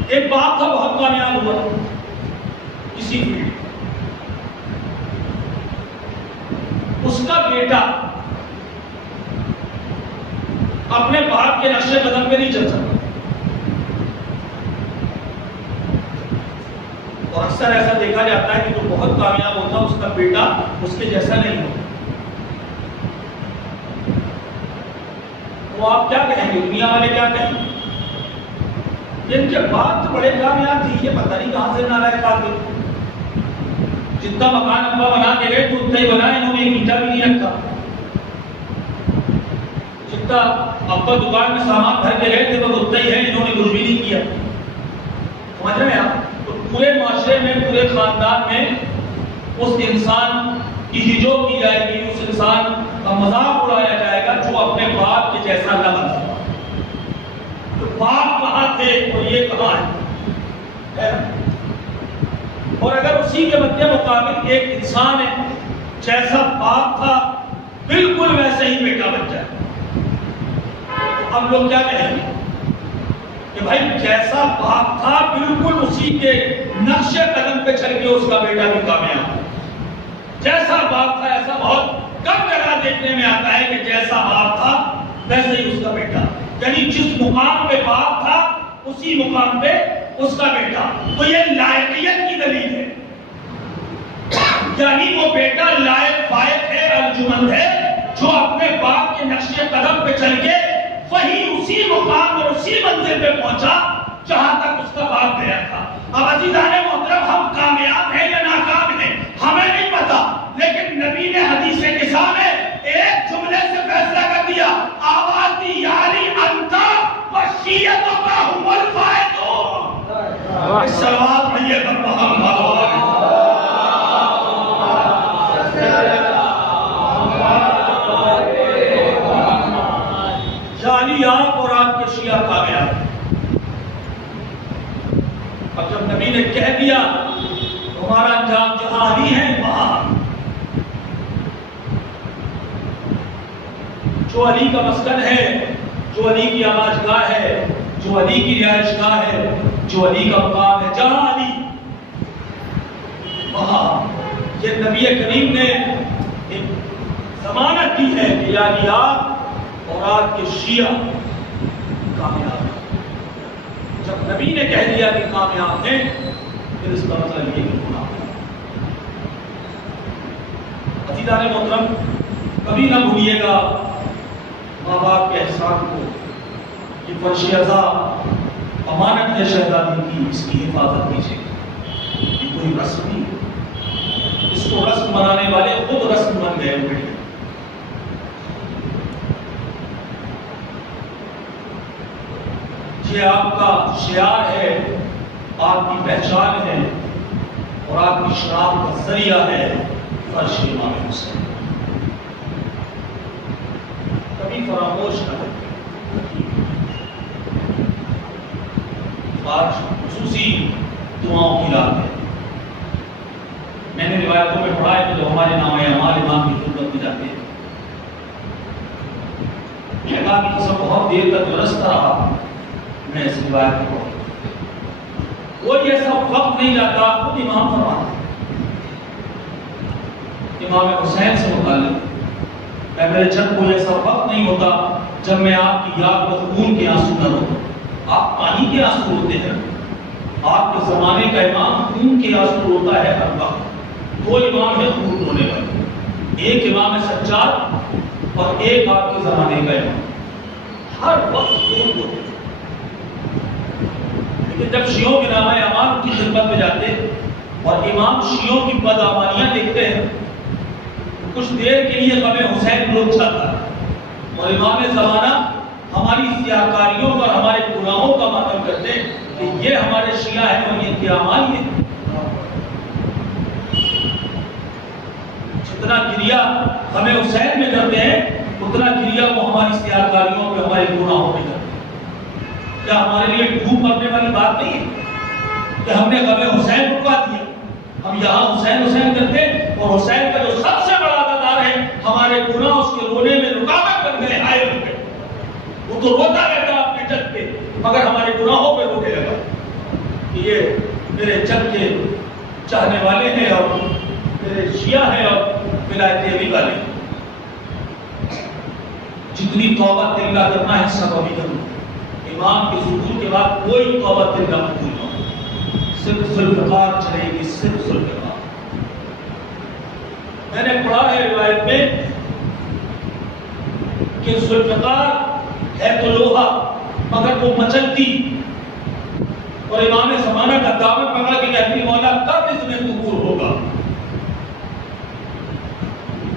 ایک باپ تھا بہت کامیاب ہوا کسی فیلڈ میں، اس کا بیٹا اپنے باپ کے نقش قدم پہ نہیں چل سکتا، اور اکثر ایسا دیکھا جاتا ہے کہ جو بہت کامیاب ہوتا ہے اس کا بیٹا اس کے جیسا نہیں ہوتا۔ وہ آپ کیا کہیں گے، دنیا والے کیا کہیں گے، ان کے باپ تو بڑے کامیاب تھے، یہ پتہ نہیں کہاں سے نالائق آ گئے، جتنا مکان ابا بنا کے گئے تو اتنا ہی بنا، انہوں نے ایک اینٹا بھی نہیں رکھا، جتنا ابا دکان میں سامان بھر کے گئے تھے تو اتنا ہی ہے، انہوں نے کچھ بھی نہیں کیا۔ سمجھ رہے ہیں آپ؟ تو پورے معاشرے میں، پورے خاندان میں اس انسان کی ہجو کی جائے گی، اس انسان کا مذاق اڑایا جائے گا جو اپنے باپ کے جیسا نہ بن سکا۔ تو باپ کہاں تھے اور یہ کہاں ہے؟ اور اگر اسی کے مد مقابل ایک انسان ہے جیسا باپ تھا بالکل ویسے ہی بیٹا بن جائے، تو ہم لوگ کیا کہیں گے کہ بھائی جیسا باپ تھا بالکل اسی کے نقش قدم پہ چل کے اس کا بیٹا بھی کامیاب، جیسا باپ تھا ایسا بہت کم جگہ دیکھنے میں آتا ہے کہ جیسا باپ تھا ویسے ہی اس کا بیٹا، یعنی جس مقام پہ باپ تھا اسی مقام پہ اس کا بیٹا۔ تو یہ لائقیت کی دلیل ہے، یعنی وہ بیٹا لائق فائق ہے، ارجمند ہے، جو اپنے باپ کے نقش قدم پہ چل کے وہی اسی مقام اور اسی منزل پہ پہنچا جہاں تک اس کا باپ گیا تھا۔ اب عزیزان محترم، ہم کامیاب ہیں یا ناکام ہیں ہمیں نہیں پتا، لیکن نبی نے حدیث نساء میں ایک جملے سے فیصلہ کر دیا، آواتی یاری انتا وشیتوں کا ہم الفائدون۔ اس سوال میں یہ محمد جعلی آپ اور آپ کے شیعہ کامیاب۔ اب جب نبی نے کہہ دیا ہمارا انجام جہاں علی ہے وہاں، جو علی کا مسکن ہے، جو علی کی آماج گاہ ہے، جو علی کی رہائش گاہ ہے، جو علی کا مقام ہے، جہاں علی وہاں، یہ نبی کریم نے ایک ضمانت دی ہے کہ یعنی آپ اور آپ کے شیعہ کامیاب ہیں۔ جب نبی نے کہہ دیا کہ کامیاب ہیں پھر اس کا مطلب یہ کہ گناہ ہے۔ عزیزان محترم، کبھی نہ بھولیے گا ماں باپ کے احسان کو، یہ فرش عزا امانت ہے شہزادی کی، اس کی حفاظت کیجیے، یہ کوئی رسم نہیں ہے، اس کو رسم بنانے والے خود رسم بن گئے ہوئے ہیں۔ یہ آپ کا شعار ہے، آپ کی پہچان ہے اور آپ کی شناخت کا ذریعہ ہے فرش امام حسین۔ کبھی فراموش نہ کریں۔ آج خصوصی دعاؤں کی رات ہے۔ میں نے روایتوں میں پڑھا ہے کہ جو ہمارے نامہ اعمال امام کی خدمت میں جاتے ہیں، خدا کی قسم بہت دیر تک درست رہا، میں اس روایت کو پڑھا، کوئی ایسا وقت نہیں جاتا، خود امام فرماتے امام حسین سے متعلق، اے میرے جب کوئی ایسا وقت نہیں ہوتا جب میں آپ کی یاد کو خون کے آنسو نہ روتا۔ آپ پانی کے آنسو روتے ہیں، آپ کے زمانے کا امام خون کے آنسو روتا ہے ہر وقت۔ دو امام ہے خون رونے والے، ایک امام ہے سجاد اور ایک آپ کے زمانے کا امام، ہر وقت خون روتے ہیں۔ لیکن جب شیعوں کے نامہ اعمال کی خدمت میں جاتے ہیں اور امام شیعوں کی بدعمالیاں دیکھتے ہیں، کچھ دیر کے لیے غم حسین رک جاتا ہے اور امام زمانہ ہماری سیاہکاریوں اور ہمارے گناہوں کا ماتم کرتے ہیں کہ یہ ہمارے شیعہ ہیں اور یہ کیا اعمال ہیں۔ جتنا گریہ غم حسین میں کرتے ہیں اتنا گریہ وہ ہماری سیاہکاریوں اور ہمارے گناہوں میں کرتے ہیں۔ کیا ہمارے لیے ڈوب مرنے والی بات نہیں ہے کہ ہم نے غم حسین رکوا دیا؟ ہم یہاں حسین حسین کرتے ہیں اور حسین کا جو سب سے بڑا عزادار ہے ہمارے گناہ اس کے رونے میں رکاوٹ بن گئے، آئے بن گئے۔ وہ تو روتا رہتا اپنے جد پہ مگر ہمارے گناہوں پہ رونے لگا کہ یہ میرے جد کے چاہنے والے ہیں اور میرے شیعہ ہیں اور ولایت علی والے. جتنی توبہ تلّہ کرنا ہے سب ابھی کروں. امام کے ظہور کے بعد کوئی توبہ تلّہ قبول نہ ہو. صرف ذوالفقار چلے گی, صرف ذوالفقار. میں نے پڑھا ہے روایت میں کہ ذوالفقار ہے تو لوہا مگر وہ مچلتی, اور امام زمانہ کا دعوت پکڑا کہ کہتی مولا کب اس میں ظہور ہوگا,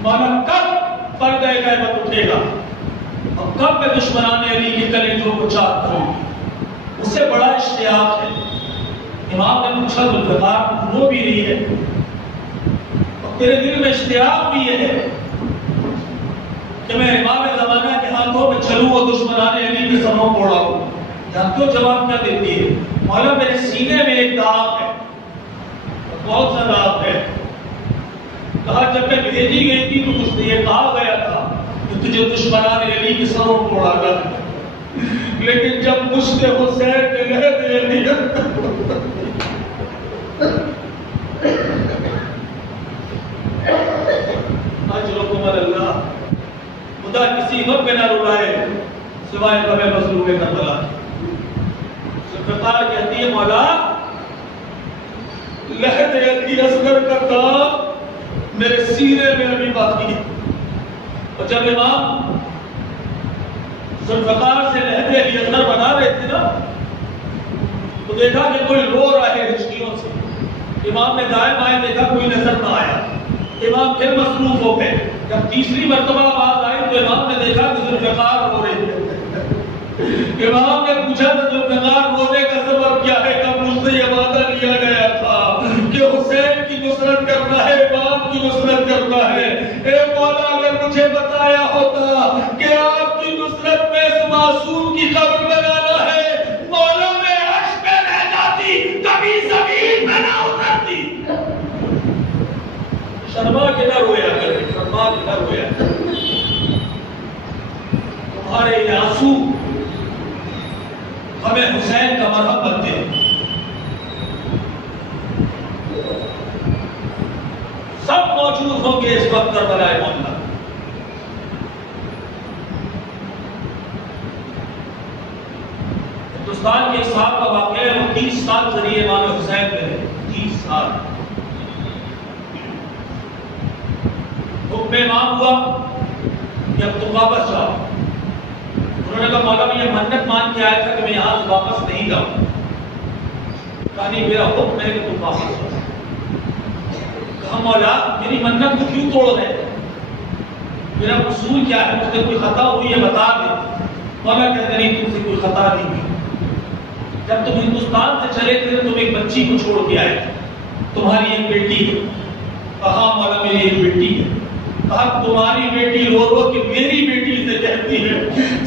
مولا کب پردہ غیبت اٹھے گا, اور کب میں دشمنان علی کے کلیجوں کو چاک کروں گی. اس سے بڑا اشتیاق ہے. امام نے پوچھا ذوالفقار وہ بھی نہیں ہے, اور تیرے دل میں اشتیاق بھی یہ ہے کہ میں امام زمانہ کے ہاتھوں میں چلوں اور دشمنان علی کے سروں کو اڑاؤں. جانتے ہو جواب کیا دیتی ہے؟ مولا میرے سینے میں ایک داغ ہے, بہت سا داغ ہے. کہا جب میں بھیجی گئی تھی تو مجھ سے یہ کہا گیا تھا کہ تجھے دشمنان علی کے سروں کو اڑانا ہے, لیکن جب مجھ سے حسین نے لہر دے دیا اجرکم اللہ, خدا کسی غم میں نہ رلائے سوائے غم مظلوم کربلا. ذوالفقار کہتی ہے مولا لہد علی اصغر کا داغ میرے سینے میں ابھی باقی ہے. اور جب امام ذوالفقار سے لہد علی اصغر بنا رہے تھے نا تو دیکھا کہ کوئی رو رہا ہے ہچکیوں سے. امام نے دائیں بائیں دیکھا, کوئی نظر نہ آیا. امام پھر مصروف ہو گئے. جب تیسری مرتبہ آواز آئی تو امام نے دیکھا کہ ذوالفقار رو رہے تھے. امام نے پوچھا کہ ذوالفقار رونے کا سبب کیا ہے؟ کہ مجھ سے یہ وعدہ لیا گیا تھا کہ حسین کی نصرت کرنا ہے, امام کی نصرت کرنا ہے. اے مولا اگر مجھے بتایا ہوتا کہ آپ کی نصرت میں اس معصوم کی قبر بنانا ہے, مولا میں عرش پہ رہ جاتی, کبھی زمین میں نہ اترتی. شرما کے نہ رویا کرے, شرما کے نہ رویا کرے. تمہارے یہ آنسو ہمیں حسین کا مرہم بنتے ہیں. سب موجود ہوں گے اس وقت کربلا معاملہ. ہندوستان کے ایک صاحب کا واقعہ ہے, وہ 30 سال ذریعے امام حسین میں رہے. 30 سال حکم امام ہوا کہ اب تم واپس جاؤ. انہوں نے کہا مولا میں یہ منت مان کے آیا تھا کہ میں یہاں سے واپس نہیں جاؤں. کہا نہیں میرا حکم ہے کہ تم واپس جاؤ. کہا مولا میری منت کو کیوں توڑ رہے ہیں, میرا قصور کیا ہے, مجھ سے کوئی خطا ہوئی ہے بتا دے. مولا کہتے نہیں تم سے کوئی خطا نہیں ہوئی. جب تم ہندوستان سے چلے تھے تم ایک بچی کو چھوڑ کے آئے, تمہاری ایک بیٹی ہے. کہا مولا میری ایک بیٹی ہے. کہا تمہاری بیٹی رو رو کہ میری بیٹی سے کہتی ہے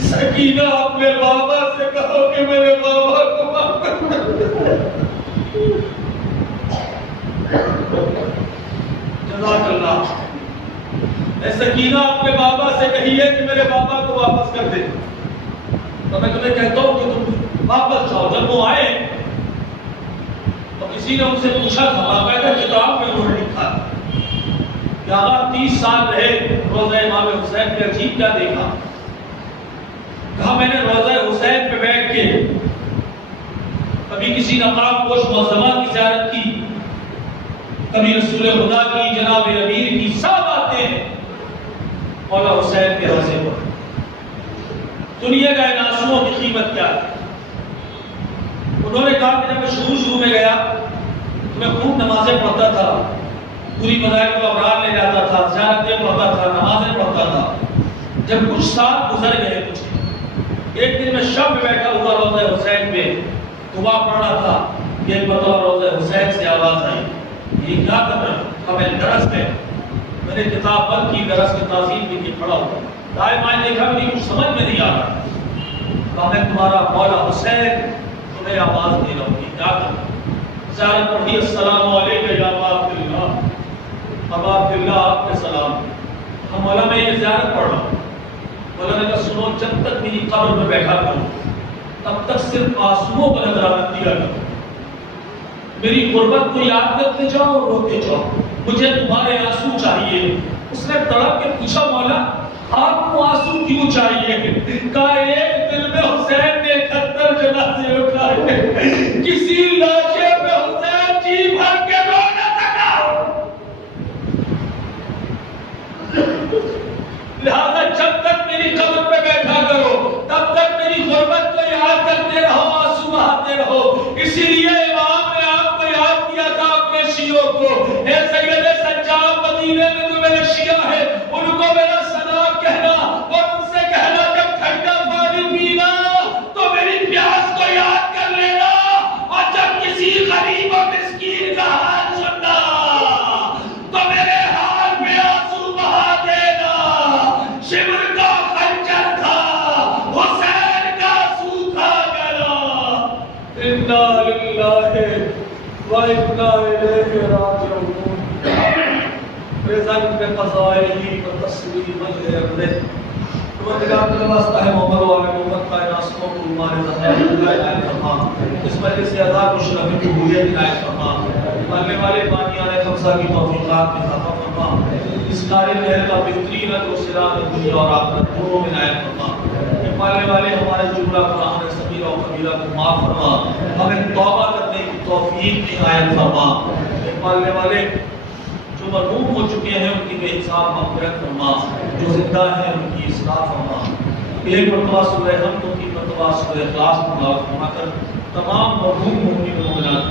سکینہ اپنے بابا سے کہو کہ میرے بابا کو معاف کر. جزاک اللہ. اے سکینہ اپنے بابا سے کہیے کہ میرے بابا کو واپس کر دے. تو میں تمہیں کہتا ہوں کہ تم واپس جاؤ. جب وہ آئے تو کسی نے ان سے پوچھا تھا, باقاعدہ کتاب میں انہوں نے لکھا کہ آقا 30 سال رہے روضہ امام حسین پہ, عجیب کیا دیکھا. کہا میں نے روضہ حسین پہ بیٹھ کے کبھی کسی نقاب پوش معظمہ کی زیارت کی, کبھی رسول خدا کی, جناب امیر کی, سب باتیں مولا حسین کے روضے پر. سنیے گا ان آنسوؤں کی قیمت کیا ہے. انہوں نے کہا کہ جب میں شروع میں گیا تو میں خوب نمازیں پڑھتا تھا, پوری مذاہب کو ابرار لے جاتا تھا, زیارتیں پڑھتا تھا, نمازیں پڑھتا تھا. جب کچھ سال گزر گئے, کچھ ایک دن میں شب میں بیٹھا ہوا روضہ حسین پہ دعا پڑھ رہا تھا کہ ایک بطور روضہ حسین سے آواز آئی, یہ کیا کر رہا ہے؟ ہمیں درس ہے. میں نے کتاب بند کی, درس کی تعظیم بھی کی, پڑھا ہوا. دائیں بائیں دیکھا, مجھے کچھ سمجھ میں نہیں آ رہا. کہا میں تمہارا مولا حسین تمہیں آواز دے رہا ہوں, کیا کروں. زیارت پڑھی, السلام علیکم یا ابا عبداللہ, ابا عبداللہ آپ کے سلام. ہم مولا میں یہ زیارت پڑھ رہا ہوں. مولا نے کہا سنو, جب تک میری قبر میں بیٹھا کروں تب تک صرف آنسوؤں کو نظرانہ دیا کرو. میری غربت کو یاد کرتے جاؤ اور روتے جاؤ، مجھے تمہارے آنسو چاہیے۔ اس نے تڑپ کے پوچھا مولا آپ کو آنسو کیوں چاہیے؟ کہا ایک دل میں حسین نے 71 جنازے اٹھائے، کسی لاشے پہ حسین جی بھر کے رو نہ سکا، لہذا جب تک میری قبر پہ بیٹھا کرو تب تک میری غربت کو یاد کرتے رہو، آنسو بہاتے رہو۔ اسی لیے امام نے آپ کو یاد کیا تھا اپنے شیعوں کو، اے سید سجاد مدینے میں جو میرے شیعہ ہیں ان کو میرا سلام کہنا اور ان سے کہنا جب ٹھنڈا پانی پینا تو میری پیاس کو یاد کر لینا، اور جب کسی غریب و مسکین کا حال سننا تو میرے حال پہ آنسو بہا دینا۔ شمر کا خنجر تھا، حسین کا سوکھا گلا، انا للہ و انا الیہ راجعون۔ رضا بن قضائہ و تسلیم لامرہ، پروردگار کا واسطہ ہے محمد و آل محمد کا ناسوں کو ہمارے ذہن عنایت فرما، اس مجلس سے عذاب و شرف قبولیت عنایت فرما، ماننے والے بانیان خمسہ کی توفیقات میں اضافہ فرما، اس قاری محل کا بہترین اجر و ثواب دنیا اور آخرت دونوں میں عنایت فرما، ماننے والے ہمارے جملہ قرآن صغیرہ و کبیرہ کو معاف فرما، ہمیں توبہ کرنے کی توفیق عنایت فرما، ماننے والے جو مرحوم ہو چکے ہیں ان کی بے حساب مغفرت فرما، جو زندہ ہیں ان کی اصلاح فرما، ایک مرتبہ سورہ حمد، 3 مرتبہ سورہ اخلاص تلاوت فرما کر تمام مرحوم مومنین و مومنات